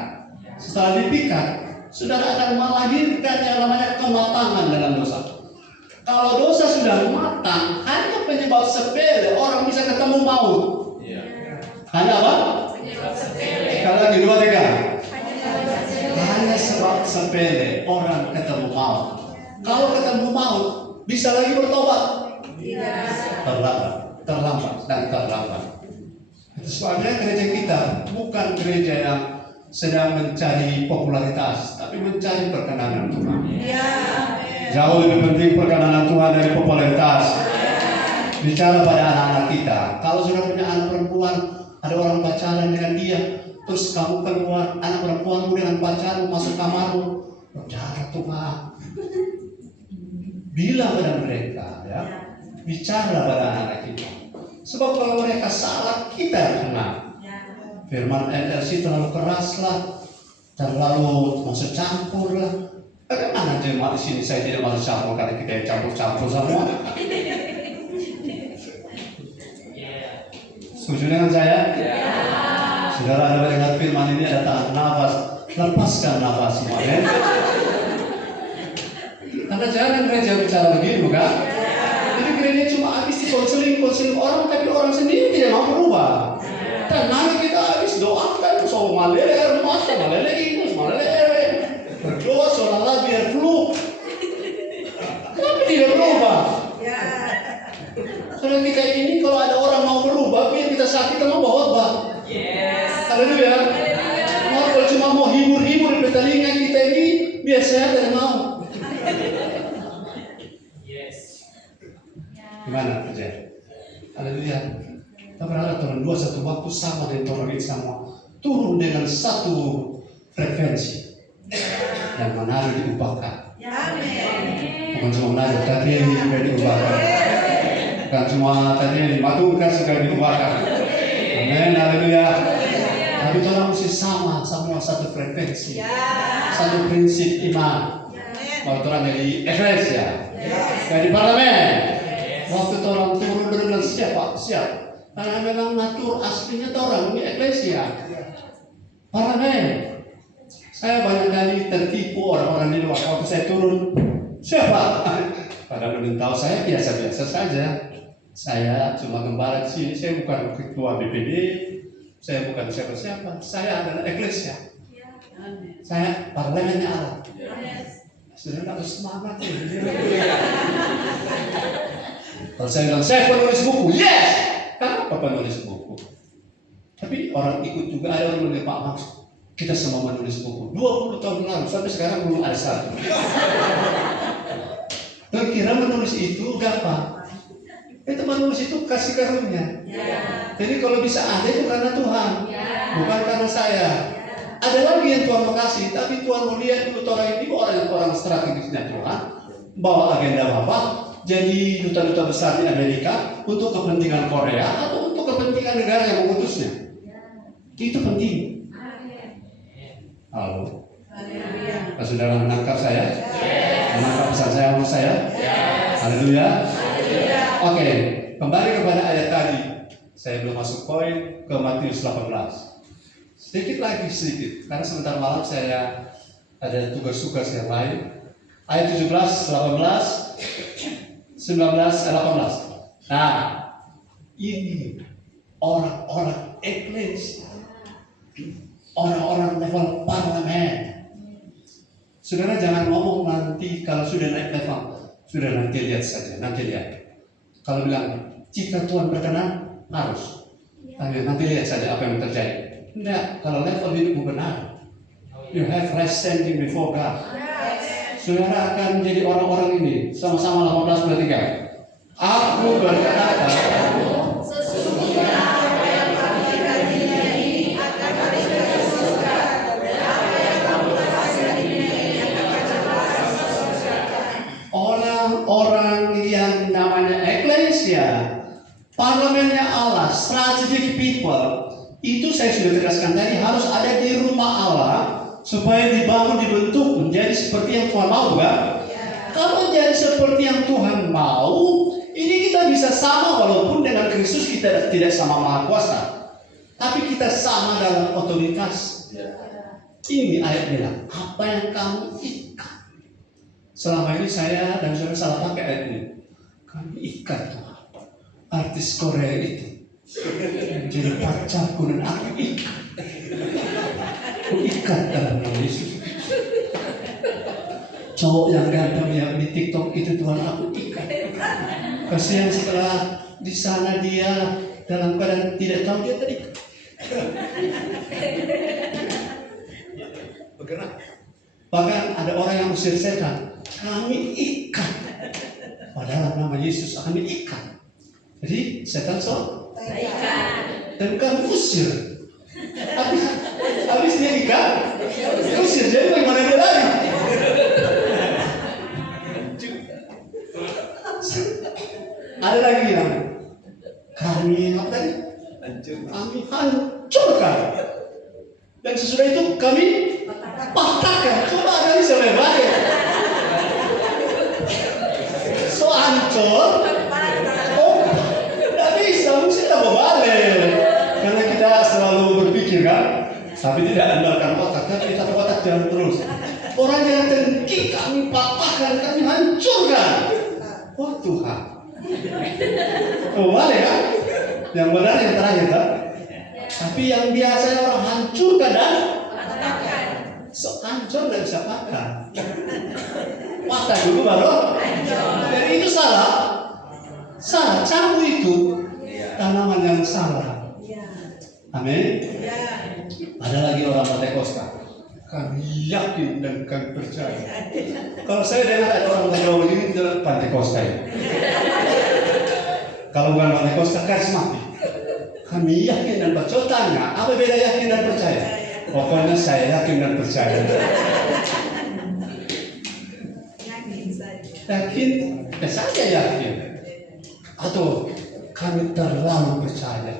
Setelah dipikat, saudara akan melahirkan yang namanya kematangan dalam dosa. Kalau dosa sudah matang, hanya penyebab sepele orang bisa ketemu maut. Hanya apa? Sekali lagi 2, 3. Hanya sebab sepele orang ketemu maut. Kalau ketemu maut, bisa lagi bertobat? Terlambat. Itu sebabnya gereja kita bukan gereja yang sedang mencari popularitas, tapi mencari perkenanan Tuhan. Jauh lebih penting perkenanan Tuhan dari popularitas. Bicara pada anak-anak kita. Kalau sudah punya anak perempuan, ada orang pacaran dengan dia, terus kamu keluar, anak perempuanmu dengan pacarmu masuk kamarmu, bicara Tuhan. Bilang pada mereka, ya, bicara pada anak-anak kita. Sebab kalau mereka salah, kita yang kena. Firman NLC terlalu keras lah, terlalu masuk campur lah. Bagaimana jemaat di sini saya tidak masuk campur karena kita yang campur-campur semua. Setuju dengan saya? Saudara ada mendengar firman ini, ada tahan nafas, lepaskan nafas semuanya. Karena jangan gereja bicara begini, bukan? Jadi gereja cuma habis di konseling orang, tapi orang sendiri ini kalau ada orang mau berubah, biar kita sakit mau bawa apa? Haleluya. Kalau cuma mau hibur-hibur di telinga kita ini, biar saya tidak mau. Gimana kerja? Haleluya. Kita berharap Tuhan dua satu waktu sama dengan orang ini semua turun dengan satu frekuensi yang menaruh diubahkan. Bukan cuma menaruh, tapi yang diubahkan. Bukan cuma tadi yang dimatungkan sudah diubahkan. Amin, haleluya. Tapi orang mesti sama satu frekuensi, satu prinsip iman. Waktu orang dari Efesia, dari parlemen, waktu orang turun dengan siap. Karena memang natur aslinya orang ini Eklesia, parlemen. Saya banyak kali tertipu orang-orang di luar. Waktu saya turun, siapa? Padahal belum tahu saya biasa-biasa saja. Saya cuma gembala di sini. Saya bukan ketua BPD. Saya bukan siapa-siapa. Saya adalah Eklesia. Saya parlemennya Allah. Sudah harus semangat ya. Kalau saya bilang saya penulis buku, yes. Kenapa penulis buku? Tapi orang ikut juga, ada orang bilang Pak Max, kita semua menulis buku 20 tahun lalu sampai sekarang belum ada satu. Terkira menulis itu gampang. Itu menulis itu kasih karunia. Jadi kalau bisa ada itu karena Tuhan, bukan karena saya. Ada lagi yang Tuhan makasih, tapi Tuhan melihat dulu orang ini orang strategisnya Tuhan, bawa agenda Bapak, jadi duta-duta besar di Amerika untuk kepentingan Korea atau untuk kepentingan negara yang mengutusnya. Itu penting. Halo. Saudara menangkap saya? Menangkap pesan saya sama saya? Haleluya. Oke, kembali kepada ayat tadi. Saya belum masuk poin ke Matius 18. Sedikit, karena sebentar malam saya ada tugas-tugas yang lain. Ayat 17, 18, 19, 18. Nah, ini orang-orang Eklesia, orang-orang level parlemen. Saudara jangan ngomong nanti kalau sudah naik level, sudah nanti lihat saja, nanti lihat. Kalau bilang jika Tuhan berkenan harus, nanti lihat saja apa yang terjadi. Tidak, kalau level hidupmu benar, you have right standing before God. Saudara akan menjadi orang-orang ini. Sama-sama 18:23. Aku berkata, sesungguhnya apa yang kamu ikhlaskan ini akan berikan ke surga, dan apa yang kamu lepaskan ini akan berikan ke surga. Orang-orang yang namanya Eklesia, parlemennya Allah, strategic people, itu saya sudah tegaskan tadi harus ada di rumah Allah supaya dibangun, dibentuk menjadi seperti yang Tuhan mau, kan? Kalau jadi seperti yang Tuhan mau, ini kita bisa sama walaupun dengan Kristus kita tidak sama Maha Kuasa, tapi kita sama dalam otoritas. Ini ayat bilang, apa yang kamu ikat. Selama ini saya dan saudara salah pakai ayat ini. Kami ikat Tuhan. Artis Korea itu jadi pacarku dan aku ikat. Aku ikat dalam nama Yesus. Cowok yang ganteng yang di TikTok itu Tuhan aku ikat. Kasihan setelah di sana dia dalam keadaan tidak tahu dia terikat. Bergerak. Bahkan ada orang yang usir setan. Kami ikat. Padahal nama Yesus kami ikat. Jadi setan dan kami usir. Habis dia ikat, usir. Jadi bagaimana dia lari? Ada lagi yang kami apa tadi? Kami hancurkan. Dan sesudah itu kami patahkan. Coba ada bisa berbalik. So hancur. Mesti kita berbalik karena kita selalu berpikir kan, tapi tidak andalkan otak, tapi kita otak jalan terus. Orang yang tengking kami patahkan, kami hancurkan. Oh Tuhan, berbalik kan? Yang benar yang terakhir kan? Tapi yang biasanya orang hancurkan dan patahkan. So hancur nggak bisa patah. Patah dulu baru. Jadi itu salah. Salah. Camu itu salah. Amin. Ada lagi orang Pantekosta. Kami yakin dan kami percaya. Kalau saya dengar ada orang Jawa begini, itu Pantekosta ya. Kalau bukan Pantekosta, karismatik. Kami yakin dan percaya. Tanya, apa beda yakin dan percaya? Pokoknya saya yakin dan percaya. Yakin, ya saja yakin. Atau kami terlalu percaya.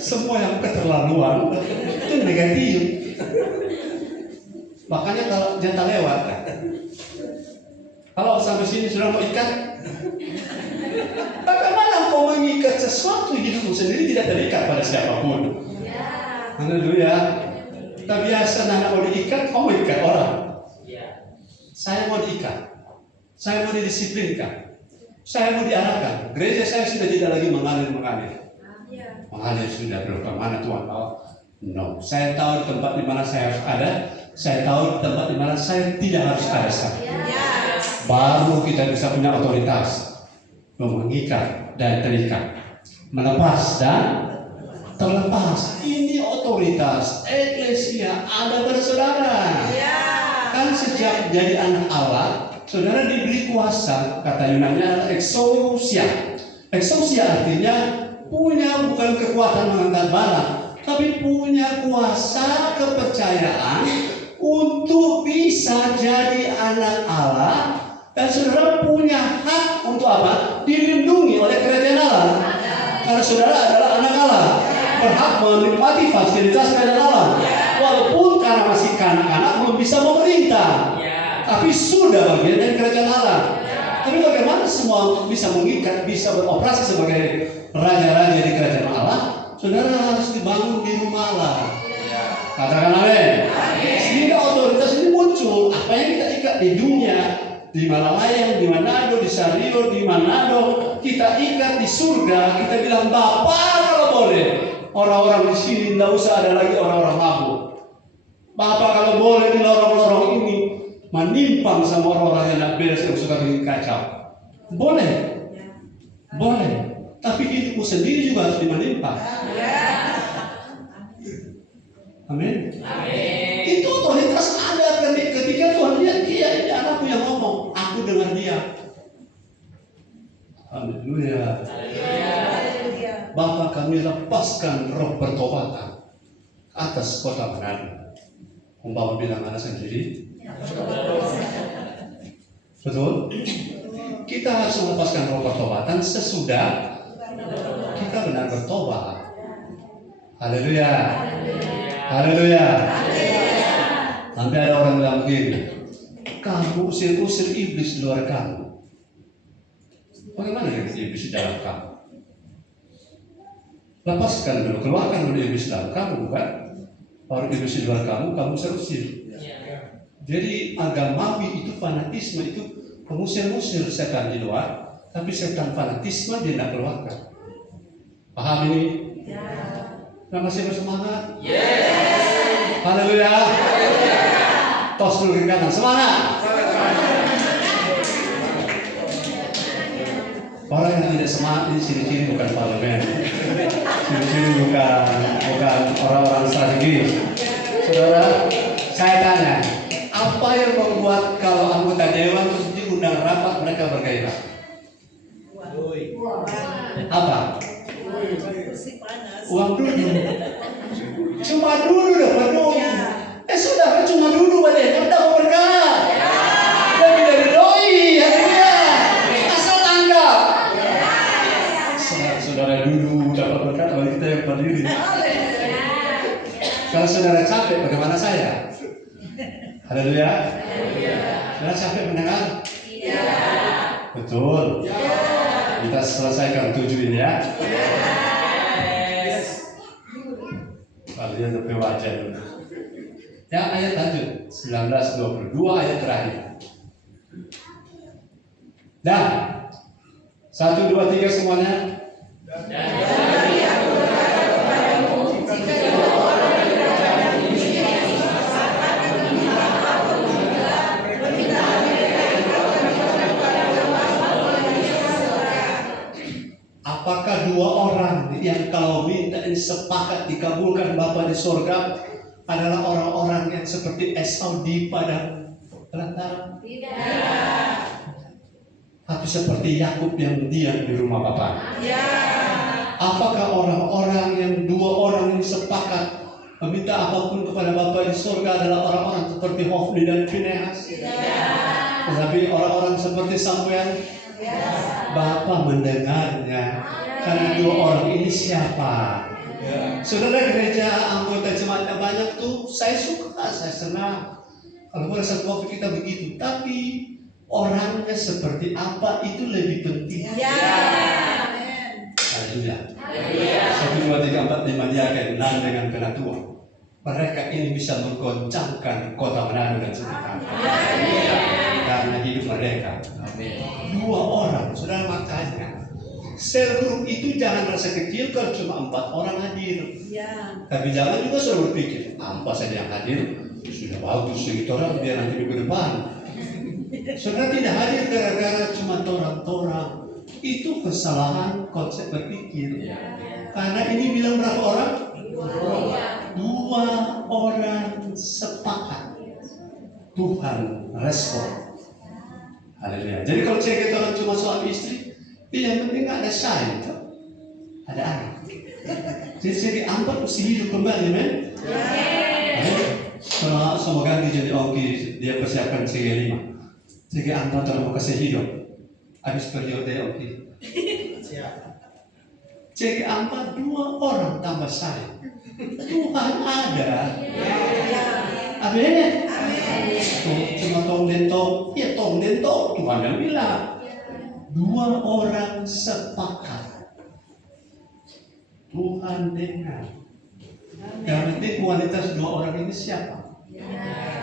Semua yang keterlaluan itu negatif. Makanya kalau jangan lewat. Kalau sampai sini sudah mau ikat, bagaimana kau mengikat sesuatu hidupmu sendiri tidak terikat pada siapapun? Haleluya. Tak biasa anak mau diikat, kau mau ikat orang. Saya mau diikat, saya mau didisiplinkan, saya mau diarahkan. Gereja saya sudah tidak lagi mengalir. Mengalir sudah belum kemana Tuhan tahu. No, saya tahu tempat di mana saya harus ada. Saya tahu tempat di mana saya tidak harus ada. Baru kita bisa punya otoritas mengikat dan terikat, melepas dan terlepas. Ini otoritas eklesia ada pada saudara. Kan sejak jadi anak Allah, saudara diberi kuasa. Kata Yunani adalah exousia. Exousia artinya punya bukan kekuatan mengangkat bala, tapi punya kuasa kepercayaan untuk bisa jadi anak Allah. Dan saudara punya hak untuk apa? Dilindungi oleh kerajaan Allah. Karena saudara adalah anak Allah, berhak menikmati fasilitas kerajaan Allah. Walaupun karena masih kanak-kanak belum bisa memerintah, tapi sudah bagian dari kerajaan Allah. Tapi bagaimana semua bisa mengikat, bisa beroperasi sebagai raja-raja di kerajaan Allah? Saudara harus dibangun di rumah Allah. Katakan amin. Sehingga otoritas ini muncul. Apa yang kita ikat di dunia, di Malalayang, di Manado, di Sario, di Manado, kita ikat di surga. Kita bilang, Bapak kalau boleh, orang-orang di sini tidak usah ada lagi orang-orang mabuk. Bapak kalau boleh di lorong-lorong ini menimpang sama orang-orang yang tidak beres, yang suka bikin kacau. Boleh, boleh. Tapi hidupmu sendiri juga harus dimenimpang. Amin. Itu otoritas ada ketika Tuhan lihat dia ini anakku yang ngomong, aku dengar dia. Haleluya. Bapak kami lepaskan roh pertobatan atas kota Manado. Umpama bilang anak sendiri. Betul? Kita harus melepaskan roh pertobatan sesudah kita benar bertobat. Haleluya. Haleluya. Nanti ada orang bilang begini, kamu usir-usir iblis di luar kamu. Bagaimana dengan iblis di dalam kamu? Lepaskan dulu, keluarkan dulu iblis dalam kamu, bukan? Baru iblis di luar kamu usir. Jadi agamawi itu fanatisme itu mengusir-usir setan di luar, tapi setan fanatisme dia tidak keluarkan. Paham ini? Nah, masih bersemangat? Yes. Haleluya. Tos dulu ke kanan, semangat. Orang yang tidak semangat ini ciri-ciri bukan parlemen. Ciri-ciri bukan orang-orang strategi. Saudara, saya tanya, apa yang membuat kalau anggota dewan diundang rapat mereka bergairah? Apa? Uang dulu. Cuma dulu dapat duit. Saudara cuma dulu badannya udah mau berkah. Lebih dari doi, haleluya. Asal tanggap. Saudara dulu dapat berkah, bagi kita yang berdiri. Kalau saudara capek, bagaimana saya? Haleluya. Saudara capek mendengar? Iya. Betul. Kita selesaikan 7 ini ya. Kalian lebih wajar. Ya, ayat lanjut 19:22 ayat terakhir. Dan 1, 2, 3 semuanya. Apakah 2 orang yang kalau minta ini sepakat dikabulkan Bapa di surga adalah orang-orang yang seperti Esau di padang belantara? Tidak. Tapi seperti Yakub yang diam di rumah Bapa. Ya. Apakah orang-orang yang dua orang ini sepakat meminta apapun kepada Bapa di surga adalah orang-orang seperti Hofni dan Finehas? Tidak. Tetapi orang-orang seperti Samuel? Bapa mendengarnya. Karena dua orang ini siapa? Saudara gereja anggota jemaatnya banyak tuh, saya suka, saya senang. Kalau pada satu waktu kita begitu, tapi orangnya seperti apa itu lebih penting. Haleluya. 1, 2, 3, 4, 5 dia akan enam dengan penatua. Mereka ini bisa menggoncangkan kota Manado dan sekitarnya. Karena hidup mereka. Dua orang, saudara, makanya seluruh itu jangan rasa kecil kalau cuma 4 orang hadir. Tapi jangan juga selalu berpikir 4 saja yang hadir sudah bagus, segitu orang biar nanti minggu depan. Saudara tidak hadir gara-gara cuma orang-orang. Itu kesalahan konsep berpikir. Karena ini bilang berapa orang? 2 orang sepakat. Tuhan respon. Haleluya. Jadi kalau cek orang cuma suami istri, yang penting ada saya, ada anak. Jadi segi 4 mesti hidup kembali, men. Sama ganti jadi Oki, dia persiapkan segi 5. Segi 4 orang mau kasih hidup. Habis periode Oki. Segi 4 2 orang tambah saya. Tuhan ada. Amin. Cuma tong dentong, ya tong dentong. Tuhan yang bilang 2 orang sepakat. Tuhan dengar. Yang penting kualitas 2 orang ini siapa?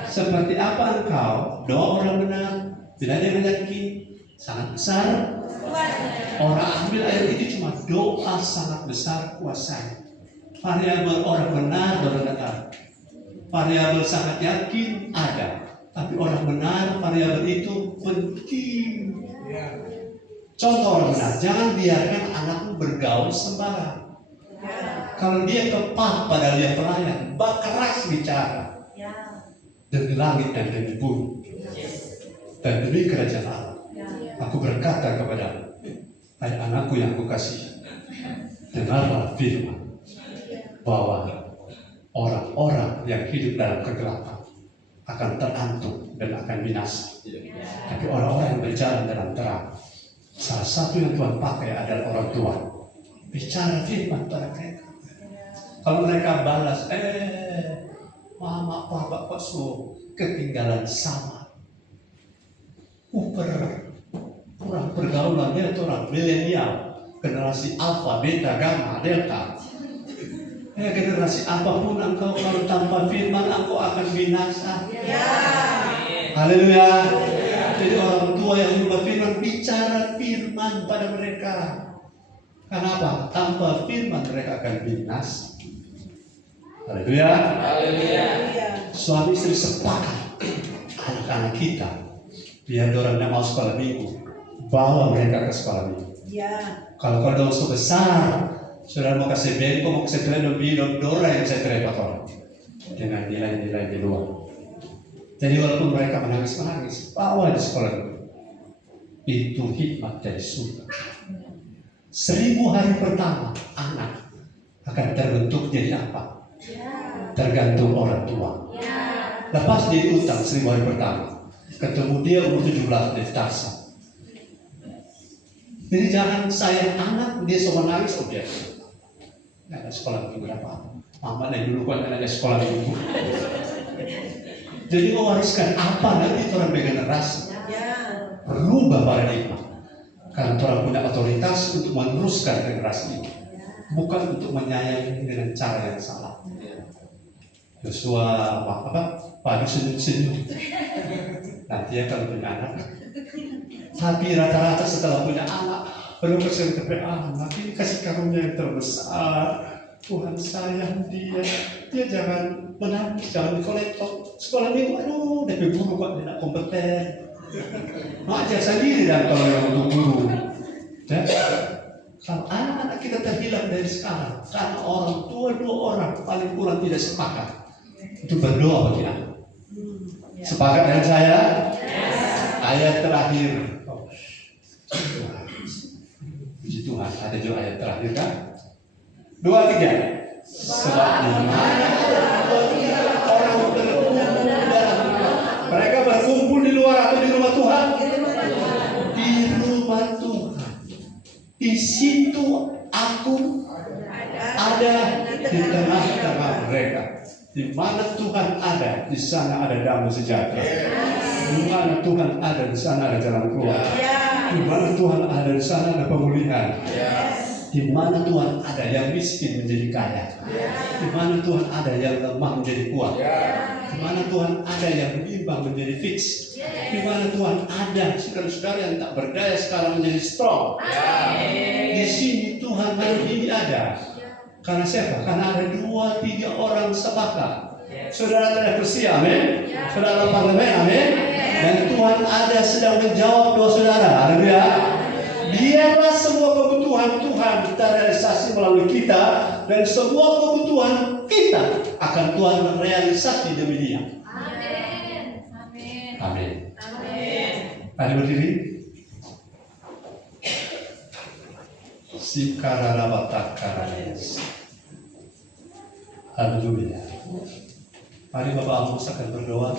Seperti apa engkau? 2 orang benar. Bila dia menyakiti sangat besar. Orang ambil ayat itu cuma doa sangat besar kuasanya. Variabel orang benar dan benar. Variabel sangat yakin ada. Tapi orang benar variabel itu penting. Contoh orang benar, jangan biarkan anakmu bergaul sembarang. Kalau dia tepat pada dia pelayan, keras bicara. Demi langit dan demi bumi. Dan demi kerajaan Allah. Aku berkata kepada hai anakku yang aku kasih, dengarlah firman bahwa orang-orang yang hidup dalam kegelapan akan terantuk dan akan binasa. Tapi orang-orang yang berjalan dalam terang, salah satu yang Tuhan pakai adalah orang tua. Bicara firman pada mereka. Kalau mereka balas, mama, papa, kok ketinggalan sama. Kurang pergaulan, dia itu orang milenial, generasi alfa, beta, gamma, delta. Generasi apapun engkau kalau tanpa firman engkau akan binasa. Haleluya. Jadi orang tua yang berubah firman, bicara firman pada mereka. Kenapa? Tanpa firman mereka akan binasa. Haleluya. Suami istri sepakat, anak-anak kita biar orang yang mau sekolah minggu, bawa mereka ke sekolah minggu. Kalau kau dosa besar, saudara mau kasih bengkok, mau kasih teledor, bidok, dora yang saya terlepas orang dengan nilai-nilai di luar. Jadi walaupun mereka menangis-menangis, bawa di sekolah minggu. Itu hikmat dari surga. 1000 hari pertama anak akan terbentuk jadi apa? Tergantung orang tua. Lepas dia utang 1000 hari pertama, ketemu dia umur 17 di Tarsa. Jadi jangan sayang anak, dia semua nangis, dia nggak ada sekolah minggu apa? Mama dari dulu kan ada sekolah minggu. Jadi mewariskan apa nanti orang regenerasi? Berubah paradigma. Karena orang punya otoritas untuk meneruskan generasi ini, bukan untuk menyayangi dengan cara yang salah. Yosua padu senyum-senyum. Nanti akan punya anak. Tapi rata-rata setelah punya anak, belum percaya kepada nanti kasih karunia yang terbesar. Tuhan sayang dia. Dia jangan menangis, jangan dikolektor. Sekolah minggu, aduh, DP guru kok tidak kompeten. Ajar sendiri dan kalau yang untuk guru. Ya? Kalau anak-anak kita terhilang dari sekarang karena orang tua 2 orang paling kurang tidak sepakat, itu berdoa bagi anak. Sepakat dengan saya? Ayat terakhir. Puji Tuhan, ada juga ayat terakhir kan? 2, 3. Sebab di mana orang berkumpul mereka berkumpul di luar atau di rumah Tuhan? Di rumah Tuhan. Di situ aku ada di tengah-tengah mereka. Di mana Tuhan ada, di sana ada damai sejahtera. Di mana Tuhan ada, di sana ada jalan keluar. Di mana Tuhan ada, di sana ada pemulihan. Di mana Tuhan ada, yang miskin menjadi kaya. Di mana Tuhan ada, yang lemah menjadi kuat. Di mana Tuhan ada, yang bimbang menjadi fix. Di mana Tuhan ada, saudara-saudara yang tak berdaya sekarang menjadi strong. Di sini Tuhan hari ini ada. Karena siapa? Karena ada 2-3 orang sepakat. Saudara ada kursi, amin. Saudara parlemen, amin. Dan Tuhan ada sedang menjawab doa saudara, haleluya. Biarlah semua kebutuhan Tuhan terrealisasi melalui kita, dan semua kebutuhan kita akan Tuhan realisasi demi Dia. Amin. Amin. Amin. Amin. Mari berdiri. Sikararabatakaranes. Haleluya. Mari Bapak Amos akan berdoa.